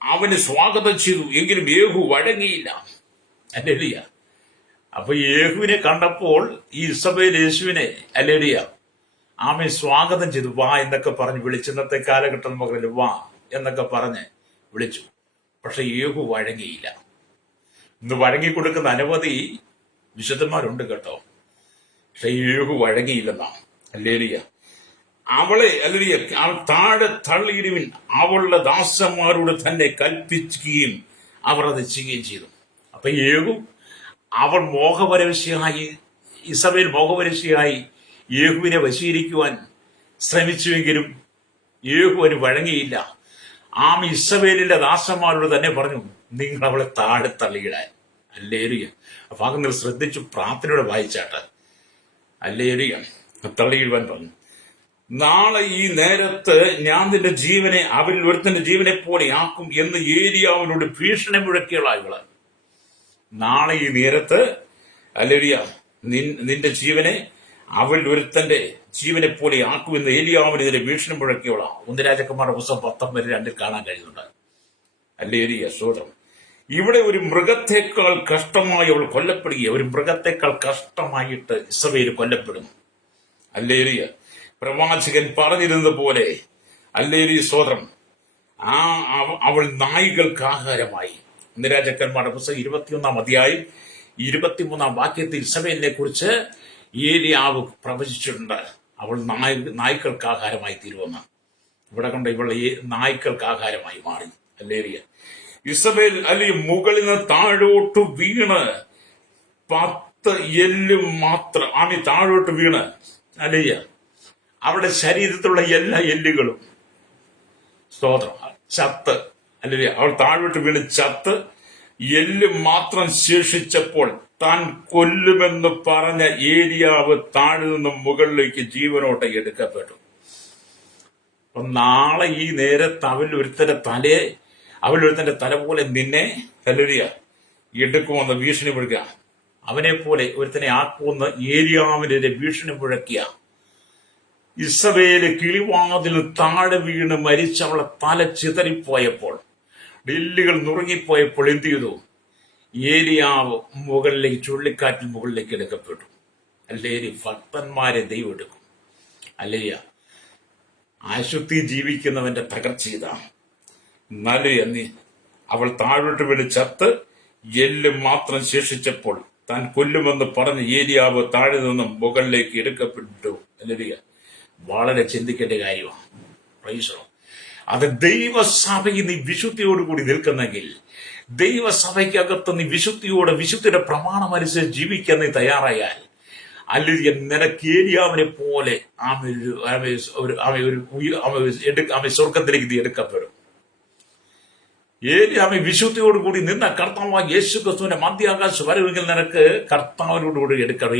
അവന് സ്വാഗതം ചെയ്തു. എങ്കിലും യേഹു വഴങ്ങിയില്ല. അല്ലേലിയ. അപ്പൊ യേഹുവിനെ കണ്ടപ്പോൾ ഈ ഇസബേൽ യേശുവിനെ അല്ലേലിയ സ്വാഗതം ചെയ്തു. വാ എന്നൊക്കെ പറഞ്ഞ് വിളിച്ചു. ഇന്നത്തെ കാലഘട്ടം മകളിൽ വാ എന്നൊക്കെ പറഞ്ഞ് വിളിച്ചു. പക്ഷെ യേഹു വഴങ്ങിയില്ല. ഇന്ന് വഴങ്ങിക്കൊടുക്കുന്ന അനവധി വിശുദ്ധന്മാരുണ്ട് കേട്ടോ. പക്ഷെ യേഹു വഴങ്ങിയില്ലെന്നാ. അല്ലേലിയ. അവളെ അല്ലേലിയ താഴെ തള്ളിയിടുവിൻ, അവളുടെ ദാസന്മാരോട് തന്നെ കൽപ്പിക്കുകയും അവർ അത് ചെയ്യുകയും ചെയ്തു. അപ്പൊ യേഹു അവൾ ഇസബേൽ മോഹപരവശയായി യേഹുവിനെ വശീകരിക്കുവാൻ ശ്രമിച്ചുവെങ്കിലും യേഹുവിന് വഴങ്ങിയില്ല. ഇസബേലിന്റെ ദാസന്മാരോട് തന്നെ പറഞ്ഞു, നിങ്ങൾ അവളെ താഴെ തള്ളിയിടാൻ. അല്ലേലുയ. അപ്പൊ നിങ്ങൾ ശ്രദ്ധിച്ചു പ്രാർത്ഥനയോടെ വായിച്ചാട്ട്. അല്ലേലുയ. തള്ളിയിടുവാൻ പറഞ്ഞു. നാളെ ഈ നേരത്ത് ഞാൻ നിന്റെ ജീവനെ അവരിൽ ഒരുത്തന്റെ ജീവനെ പോലെ ആക്കും എന്ന് ഏലിയാവിനോട് ഭീഷണി മുഴക്കിയുള്ള ഇവള്. നാളെ ഈ നേരത്ത് അല്ലേലുയ നിന്റെ ജീവനെ അവരിൽ ഒരുത്തന്റെ ജീവനെ പോലെ ആക്കുമെന്ന് ഏലിയാവിനെതിരെ ഭീഷണി മുഴക്കിയോളാം. 1 രാജാക്കന്മാരുടെ പുസ്തകം 19:2 കാണാൻ കഴിയുന്നുണ്ട്. അല്ലേലിയ. സ്വതം. ഇവിടെ ഒരു മൃഗത്തെക്കാൾ കഷ്ടമായി അവൾ കൊല്ലപ്പെടുകയും ഒരു മൃഗത്തെക്കാൾ കഷ്ടമായിട്ട് ഇസബേൽ കൊല്ലപ്പെടുന്നു. അല്ലേലിയ. പ്രവാചകൻ പറഞ്ഞിരുന്നത് പോലെ അല്ലേലിയ സ്വതം. അവൾ നായ്കൾക്ക് ആഹാരമായി. 1 രാജാക്കന്മാരുടെ പുസ്തകം 21-ാം അധ്യായം 23-ാം വാക്യത്തിൽ ഇസബേലിനെ കുറിച്ച് ഏലിയാവ് പ്രവചിച്ചിട്ടുണ്ട്. അവൾ നായ്ക്കൾക്ക് ആഹാരമായി തീരുവെന്ന്. ഇവിടെ കണ്ട ഇവൾ നായ്ക്കൾക്ക് ആഹാരമായി മാറി. അല്ലേലിയ. ഇസബേൽ അല്ലെങ്കിൽ മുകളിൽ നിന്ന് താഴോട്ട് വീണ് 10 എല്ലും മാത്രം താഴോട്ട് വീണ് അല്ലേയ അവളുടെ ശരീരത്തിലുള്ള എല്ലാ എല്ലുകളും സ്തോത്രം ചത്ത്. അല്ലേയ. അവൾ താഴോട്ട് വീണ് ചത്ത് എല്ലും മാത്രം ശേഷിച്ചപ്പോൾ താൻ കൊല്ലുമെന്ന് പറഞ്ഞ ഏലിയാവ് താഴെ നിന്നും മുകളിലേക്ക് ജീവനോടെ എടുക്കപ്പെട്ടു. അപ്പൊ നാളെ ഈ നേരത്ത് അവലൊരുത്തന്റെ തല പോലെ നിന്നെ തല്ലുക എടുക്കുമെന്ന് ഭീഷണി മുഴക്കുക. അവനെ പോലെ ഒരുത്തനെ ആക്കുമെന്ന് ഏലിയാവിനെതിരെ ഭീഷണി മുഴക്കിയ ഇസബേല് കിളിവാതിൽ താഴെ വീണ് മരിച്ച് അവളെ തല ചിതറിപ്പോയപ്പോൾ, ഡെല്ലുകൾ നുറുങ്ങിപ്പോയപ്പോൾ എന്ത് ചെയ്തു? ഏലിയാവ് മുകളിലേക്ക്, ചുഴലിക്കാറ്റിൽ മുകളിലേക്ക് എടുക്കപ്പെട്ടു. അല്ലേ, ഭക്തന്മാരെ ദൈവം എടുക്കും. അല്ലയ്യ, ആശുദ്ധി ജീവിക്കുന്നവന്റെ തകർച്ച ഇതാണ്. എന്നാലും അവൾ താഴോട്ട് വീണ് ചത്ത് എല്ലും മാത്രം ശേഷിച്ചപ്പോൾ താൻ കൊല്ലുമെന്ന് പറഞ്ഞ് ഏലിയാവ് താഴെ നിന്നും മുകളിലേക്ക് എടുക്കപ്പെട്ടു. എന്നറിയ, വളരെ ചിന്തിക്കേണ്ട കാര്യമാണ്. പ്രൈസ്. അത് ദൈവസഭയിൽ നീ വിശുദ്ധിയോടുകൂടി നിൽക്കുന്നെങ്കിൽ, ദൈവസഭയ്ക്കകത്ത് നീ വിശുദ്ധിയുടെ പ്രമാണം അനുസരിച്ച് ജീവിക്കാൻ നീ തയ്യാറായാൽ, അല്ലെങ്കിൽ നിനക്ക് ഏലിയാവിനെ പോലെ സ്വർഗത്തിലേക്ക് നീ എടുക്കപ്പെടും. ഏലിയാവ് വിശുദ്ധിയോടുകൂടി നിന്ന കർത്താവായ യേശു ക്രിസ്തുവിന്റെ മധ്യാകാശം വരവെങ്കിൽ നിനക്ക് കർത്താവിനോടുകൂടി എടുക്കണം.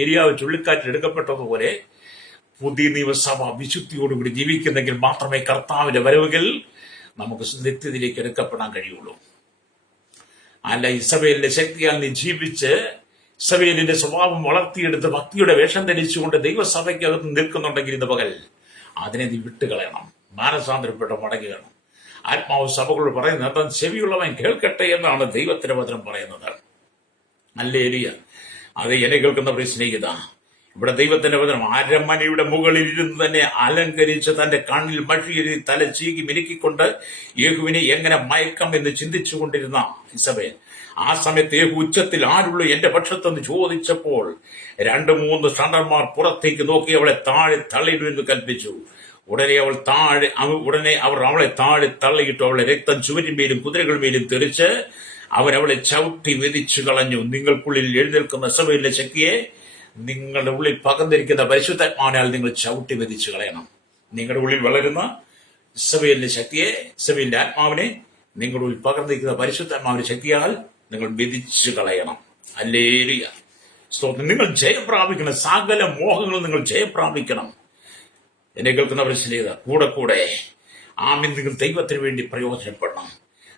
ഏലിയാവ് ചുഴലിക്കാറ്റിൽ എടുക്കപ്പെട്ടതുപോലെ പുതിയ നിയമസഭ വിശുദ്ധിയോടുകൂടി ജീവിക്കുന്നെങ്കിൽ മാത്രമേ കർത്താവിന്റെ വരവുകൾ നമുക്ക് നിത്യത്തിലേക്ക് എടുക്കപ്പെടാൻ കഴിയുള്ളൂ. അല്ല, ഇസബേലിന്റെ ശക്തിയാൽ നീ ജീവിച്ച് ഇസബേലിന്റെ സ്വഭാവം വളർത്തിയെടുത്ത് ഭക്തിയുടെ വേഷം ധരിച്ചുകൊണ്ട് ദൈവസഭയ്ക്കകത്ത് നിൽക്കുന്നുണ്ടെങ്കിൽ ഇന്ന് പകൽ അതിനെ നീ വിട്ടുകളയണം. മാനസാന്തരപ്പെട്ട് മടങ്ങുകയാണ്. ആത്മാവ് സഭകളോട് പറയുന്നത് താൻ ചെവിയുള്ളവൻ കേൾക്കട്ടെ എന്നാണ് ദൈവത്തിന്റെ വചനം പറയുന്നത്. ഹല്ലേലൂയ. അത് എന്നെ കേൾക്കുന്നവരെ സ്നേഹിത, ഇവിടെ ദൈവത്തിന്റെ വചനം, അരമനയുടെ മുകളിൽ ഇരുന്ന് തന്നെ അലങ്കരിച്ച് തന്റെ കണ്ണിൽ മഷിയെഴുതി തല ചീകി മിനുക്കിക്കൊണ്ട് യേഹുവിനെ എങ്ങനെ മയക്കം എന്ന് ചിന്തിച്ചുകൊണ്ടിരുന്ന ഇസബേൽ, ആ സമയത്ത് യേഹു ഉച്ചത്തിൽ ആരുള്ളൂ എന്റെ പക്ഷത്തെന്ന് ചോദിച്ചപ്പോൾ 2-3 ഷണ്ടന്മാർ പുറത്തേക്ക് നോക്കി അവളെ താഴെ തള്ളിയിടുമെന്ന് കൽപ്പിച്ചു. ഉടനെ അവർ അവളെ താഴെ തള്ളിയിട്ടു. അവളെ രക്തം ചുവരിന്മേലും കുതിരകളുമേലും തെറിച്ച് അവളെ ചവിട്ടി മെതിച്ചു കളഞ്ഞു. നിങ്ങൾക്കുള്ളിൽ എഴുന്നേൽക്കുന്ന ഇസബേലിന്റെ ശക്തിയെ, നിങ്ങളുടെ ഉള്ളിൽ പകർന്നിരിക്കുന്ന പരിശുദ്ധാത്മാവിനാൽ നിങ്ങൾ ചവിട്ടി മെതിച്ചു കളയണം. നിങ്ങളുടെ ഉള്ളിൽ വളരുന്ന ഇസബേലിന്റെ ശക്തിയെ, ഇസബേലിന്റെ ആത്മാവിനെ നിങ്ങളുടെ ഉള്ളിൽ പകർന്നിരിക്കുന്ന പരിശുദ്ധാത്മാവിന്റെ ശക്തിയാൽ നിങ്ങൾ മെതിച്ചു കളയണം. ഹല്ലേലൂയ. സ്തോത്രം. നിങ്ങൾ ജയം പ്രാപിക്കണം. സകല മോഹങ്ങളും നിങ്ങൾ ജയം പ്രാപിക്കണം. എന്നെ കേൾക്കുന്നവർ സ്നേഹിത, കൂടെ നിങ്ങൾ ദൈവത്തിന് വേണ്ടി പ്രയോജനപ്പെടണം.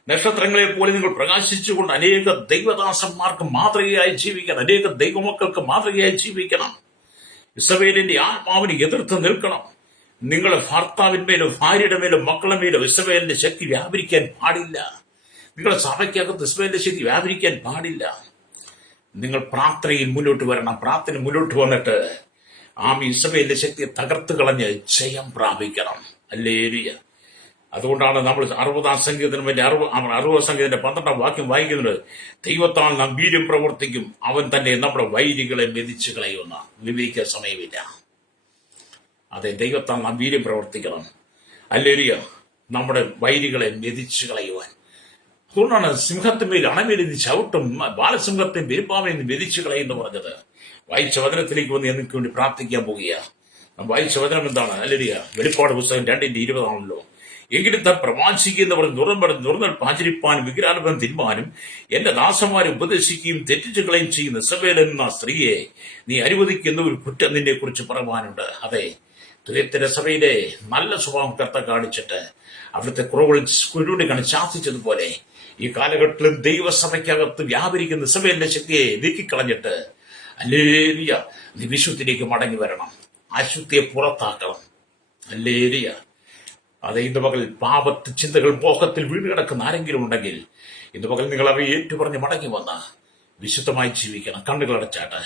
നക്ഷത്രങ്ങളെ പോലെ നിങ്ങൾ പ്രകാശിച്ചുകൊണ്ട് അനേക ദൈവദാസന്മാർക്ക് മാതൃകയായി ജീവിക്കണം. അനേക ദൈവമക്കൾക്ക് മാതൃകയായി ജീവിക്കണം. ഇസബേലിന്റെ ആത്മാവിനെ എതിർത്ത് നിൽക്കണം. നിങ്ങളെ ഭർത്താവിന്മേലും ഭാര്യയുടെ മേലും മക്കളുടെ മേലും ഇസബേലിന്റെ ശക്തി വ്യാപരിക്കാൻ പാടില്ല. നിങ്ങളുടെ സഭയ്ക്കകത്ത് ഇസബേലിന്റെ ശക്തി വ്യാപരിക്കാൻ പാടില്ല. നിങ്ങൾ പ്രാർത്ഥനയിൽ മുന്നോട്ട് വരണം. പ്രാർത്ഥന മുന്നോട്ട് വന്നിട്ട് ഇസബേലിന്റെ ശക്തിയെ തകർത്ത് കളഞ്ഞ് ജയം പ്രാപിക്കണം. ഹല്ലേലൂയ. അതുകൊണ്ടാണ് നമ്മൾ 60-ാം സംഗീതത്തിന്റെ 12-ാം വാക്യം വായിക്കുന്നത്, ദൈവത്താൽ നാം വീര്യം പ്രവർത്തിക്കും, അവൻ തന്നെ നമ്മുടെ വൈരികളെ മെതിച്ചു കളയുന്ന. വിവരിക്കാൻ സമയമില്ല. അതെ, ദൈവത്താൽ നാം വീര്യം പ്രവർത്തിക്കണം. ഹല്ലേലൂയ. നമ്മുടെ വൈരികളെ മെതിച്ചു കളയുവാൻ. അതുകൊണ്ടാണ് സിംഹത്തിന്മേൽ അണമേലി ചവിട്ടും, ബാലസിംഹത്തെ പെരുപ്പാമയിൽ മെതിച്ചു കളയെന്ന് പറഞ്ഞത്. വായിച്ച വചനത്തിലേക്ക് വന്ന് എനിക്ക് വേണ്ടി പ്രാർത്ഥിക്കാൻ പോകുകയാണ്. വായിച്ച വചനം എന്താണ്? ഹല്ലേലൂയ. വെളിപ്പാട് പുസ്തകം 2:20 ആണല്ലോ. എങ്കിലും താൻ പ്രവാചിക്കുന്നവർ നുറന്നൽ പാചരിപ്പാനും വിഗ്രഹാനുഭവം തിന്മാനും എന്റെ ദാസന്മാരെ ഉപദേശിക്കുകയും തെറ്റിച്ചുകളയും ചെയ്യുന്ന ഇസബേൽ എന്ന സ്ത്രീയെ നീ അനുവദിക്കുന്ന ഒരു കുറ്റം നിന്നെ കുറിച്ച് പറയുവാനുണ്ട്. അതെ, തുര്യത്തിന്റെ സഭയിലെ നല്ല സ്വഭാവം കർത്താവ് കാണിച്ചിട്ട് അവിടുത്തെ കുറവുകൾ ശാസിച്ചതുപോലെ ഈ കാലഘട്ടത്തിൽ ദൈവസഭയ്ക്കകത്ത് വ്യാപരിക്കുന്ന ഇസബേലിന്റെ ശക്തിയെ നീക്കിക്കളഞ്ഞിട്ട് ഹല്ലേലൂയ, നീ വിശുദ്ധിയിലേക്ക് മടങ്ങി വരണം. അശുദ്ധിയെ പുറത്താക്കണം. ഹല്ലേലൂയ. അത് ഇന്ന് പകൽ പാപത്ത് ചിന്തകൾ മോഹത്തിൽ വീണ് കിടക്കുന്ന ആരെങ്കിലും ഉണ്ടെങ്കിൽ ഇന്ന് പകൽ നിങ്ങൾ അവയെ ഏറ്റുപറഞ്ഞ് മടങ്ങി വന്ന് വിശുദ്ധമായി ജീവിക്കണം. കണ്ണുകൾ അടച്ചാട്ട്.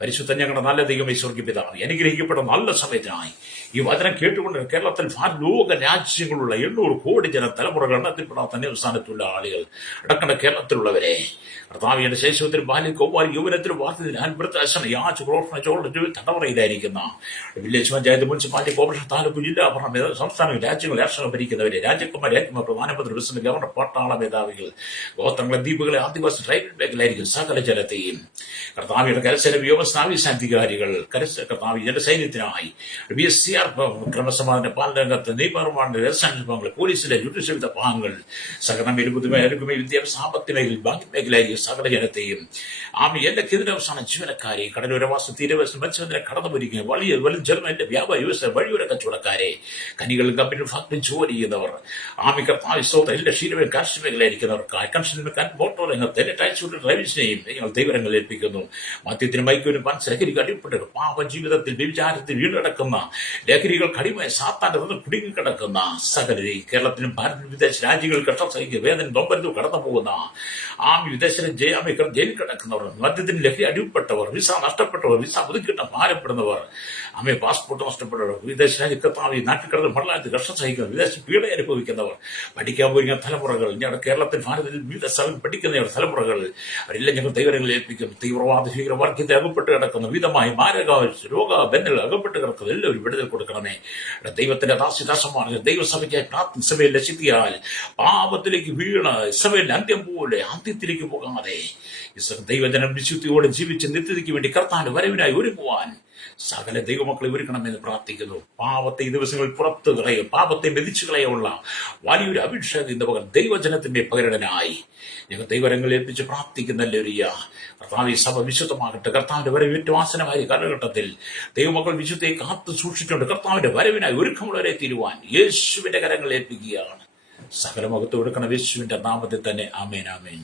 പരിശുദ്ധ ഞങ്ങളുടെ നല്ല ദൈവമേ സ്വർഗ്ഗപിതാവേ, അനുഗ്രഹിക്കപ്പെട്ട നല്ല സമയത്തിനായി ഈ വചനം കേട്ടുകൊണ്ട് കേരളത്തിൽ ലോക രാജ്യങ്ങളുള്ള 800 കോടി തലമുറകൾ എണ്ണത്തിൽപ്പെടാത്ത അന്യസ്ഥാനത്തുള്ള ആളുകൾ അടക്കണ കേരളത്തിലുള്ളവരെ കർത്താവിന്റെ ശൈശവത്തിലും ബാല്യം കൗമാരം യൗവനത്തിലും വാർത്തയിൽ അൻപൃത്താശന യാച പ്രോഷണ ചോളം തടവറയിലായിരിക്കുന്ന village panchayat municipality corporation taluk ജില്ലാ ഭരണ സംസ്ഥാന രാജ്യങ്ങൾ രാഷ്ട്രങ്ങൾ ഭരിക്കുന്നവരെ രാജ്യക്കുമാർ പ്രധാനമന്ത്രി പ്രസിഡന്റ് ഗവർണർ പട്ടാള മേധാവികൾ ഗോത്രങ്ങളെ ദ്വീപുകളെ ആദിവാസി ട്രൈബൽ മേഖലയായിരിക്കും സകല ജനത്തെയും കർത്താവിയുടെ കരസേന വ്യോമസ്ഥാനാധികാരികൾ കർത്താവ് ജനസൈന്യത്തിനായി BSCR ക്രമസമാധാന പാലനരംഗത്ത് നിയമനിർമ്മാണ വ്യവസായ പോലീസിലെ ജുഡീഷ്യൽ വിഭാഗങ്ങൾ സകല പുതുമ വിദ്യാഭ്യാസ സാമ്പത്തിക ബാങ്ക് മേഖലയിൽ സകല ജനത്തെയും എല്ലാ കേന്ദ്രാവസാന ജീവനക്കാരെ കടലോരവാസ തീരവാസ മത്സ്യബന്ധന കടന്നുപോയിരിക്കുന്ന വലിയ ജർമ്മന്റെ വ്യാപാര വ്യവസായ വഴിയോര കച്ചവടക്കാരെ കനികൾ കമ്പനി ഫാക്ടറി ജോലി ചെയ്യുന്നവർ കർത്താവ് എല്ലാ ക്ഷീരമേ കാർഷിക മേഖലയായിരിക്കുന്നവർ കൺസ്ട്രക്ഷൻ മോട്ടോർ രംഗത്ത് എല്ലാ ടൈൽസ് ഡ്രൈവേഴ്സിനെയും നിങ്ങൾ ദൈവരങ്ങൾ ഏൽപ്പിക്കുന്നു. മദ്യത്തിനും മയക്കൊരു ലഹരിക്ക് അടിപ്പെട്ട് പാപ ജീവിതത്തിൽ വ്യഭിചാരത്തിൽ വീണടക്കുന്ന ലഹരികൾ കടിമയ സാത്താന്റെ നിന്ന് കുടുങ്ങിക്കിടക്കുന്ന സകലരെയും കേരളത്തിലും ഭാരതത്തിലും വിദേശ രാജ്യങ്ങളിൽ കഷ്ടം സഹിക്കുക വേദന നൊമ്പരത്തിൽ കടന്നു പോകുന്ന വിദേശ ജയിലിൽ കിടക്കുന്നവർ, മദ്യത്തിന് ലഹരി അടിപ്പെട്ടവർ, വിസ നഷ്ടപ്പെട്ടവർ, വിസ പുതുക്കിട്ട ഭാരപ്പെടുന്നവർ, പാസ്പോർട്ട് നഷ്ടപ്പെട്ടവർ, വിദേശ രാജ്യത്ത് നാട്ടിൽ കിടന്ന് മണ്ഡലത്തിൽ കഷ്ടം സഹിക്കുന്നവർ, വിദേശ പീഡ അനുഭവിക്കുന്നവർ, പഠിക്കാൻ പോയിരിക്കുന്ന തലമുറകൾ, ഞങ്ങളുടെ കേരളത്തിൽ ഭാരതത്തിൽ വിവിധ സ്ഥലം പഠിക്കുന്ന തലമുറകൾ, അവരെല്ലാം ഞങ്ങൾ ദൈവങ്ങളിൽ ഏൽപ്പിക്കും. തീവ്രവാദ ഭീകരവർഗത്തിൽ അകപ്പെട്ട് കിടക്കുന്ന വിധമായി മാരക രോഗ ബന്ധങ്ങൾ അകപ്പെട്ട് കിടക്കുന്ന എല്ലാവരും വിടുതൽ കൊടുക്കണമേ. ദൈവത്തിന്റെ ദാസിദാസന്മാർ ദൈവസഭയ്ക്കായി പ്രാർത്ഥന സഭയിൽ ലക്ഷ്യത്തിയാൽ പാപത്തിലേക്ക് വീണ് സഭയിൽ അന്ത്യം പോലെ അന്ത്യത്തിലേക്ക് പോകാതെ ദൈവജനം വിശുദ്ധിയോടെ ജീവിച്ച് നിത്യതയ്ക്ക് വേണ്ടി കർത്താവിന്റെ വരവിനായി ഒരുങ്ങുവാൻ സകല ദൈവമക്കളെ ഒരുക്കണമെന്ന് പ്രാർത്ഥിക്കുന്നു. പാപത്തെ ഈ ദിവസങ്ങളിൽ പുറത്തു കളയും, പാപത്തെ മെതിച്ചു കളയുള്ള വലിയൊരു അഭിഷേകം ഇന്ന് പകൽ ദൈവജനത്തിന്റെ പകരണനായി ഞങ്ങൾ ദൈവരങ്ങൾ ഏൽപ്പിച്ച് പ്രാർത്ഥിക്കുന്നല്ലേറിയ കർത്താവ് ഈ സഭ വിശുദ്ധമാകട്ടെ. കർത്താവിന്റെ വരവ് ഏറ്റവും ആസനമായ കാലഘട്ടത്തിൽ ദൈവമക്കൾ വിശുദ്ധയെ കാത്തു സൂക്ഷിച്ചുകൊണ്ട് കർത്താവിന്റെ വരവിനായി ഒരുക്കമുള്ളവരെ തീരുവാൻ യേശുവിന്റെ കരങ്ങൾ ഏൽപ്പിക്കുകയാണ്. സകല മഹത്വം എടുക്കണം യേശുവിന്റെ നാമത്തിൽ തന്നെ. ആമേൻ, ആമേൻ.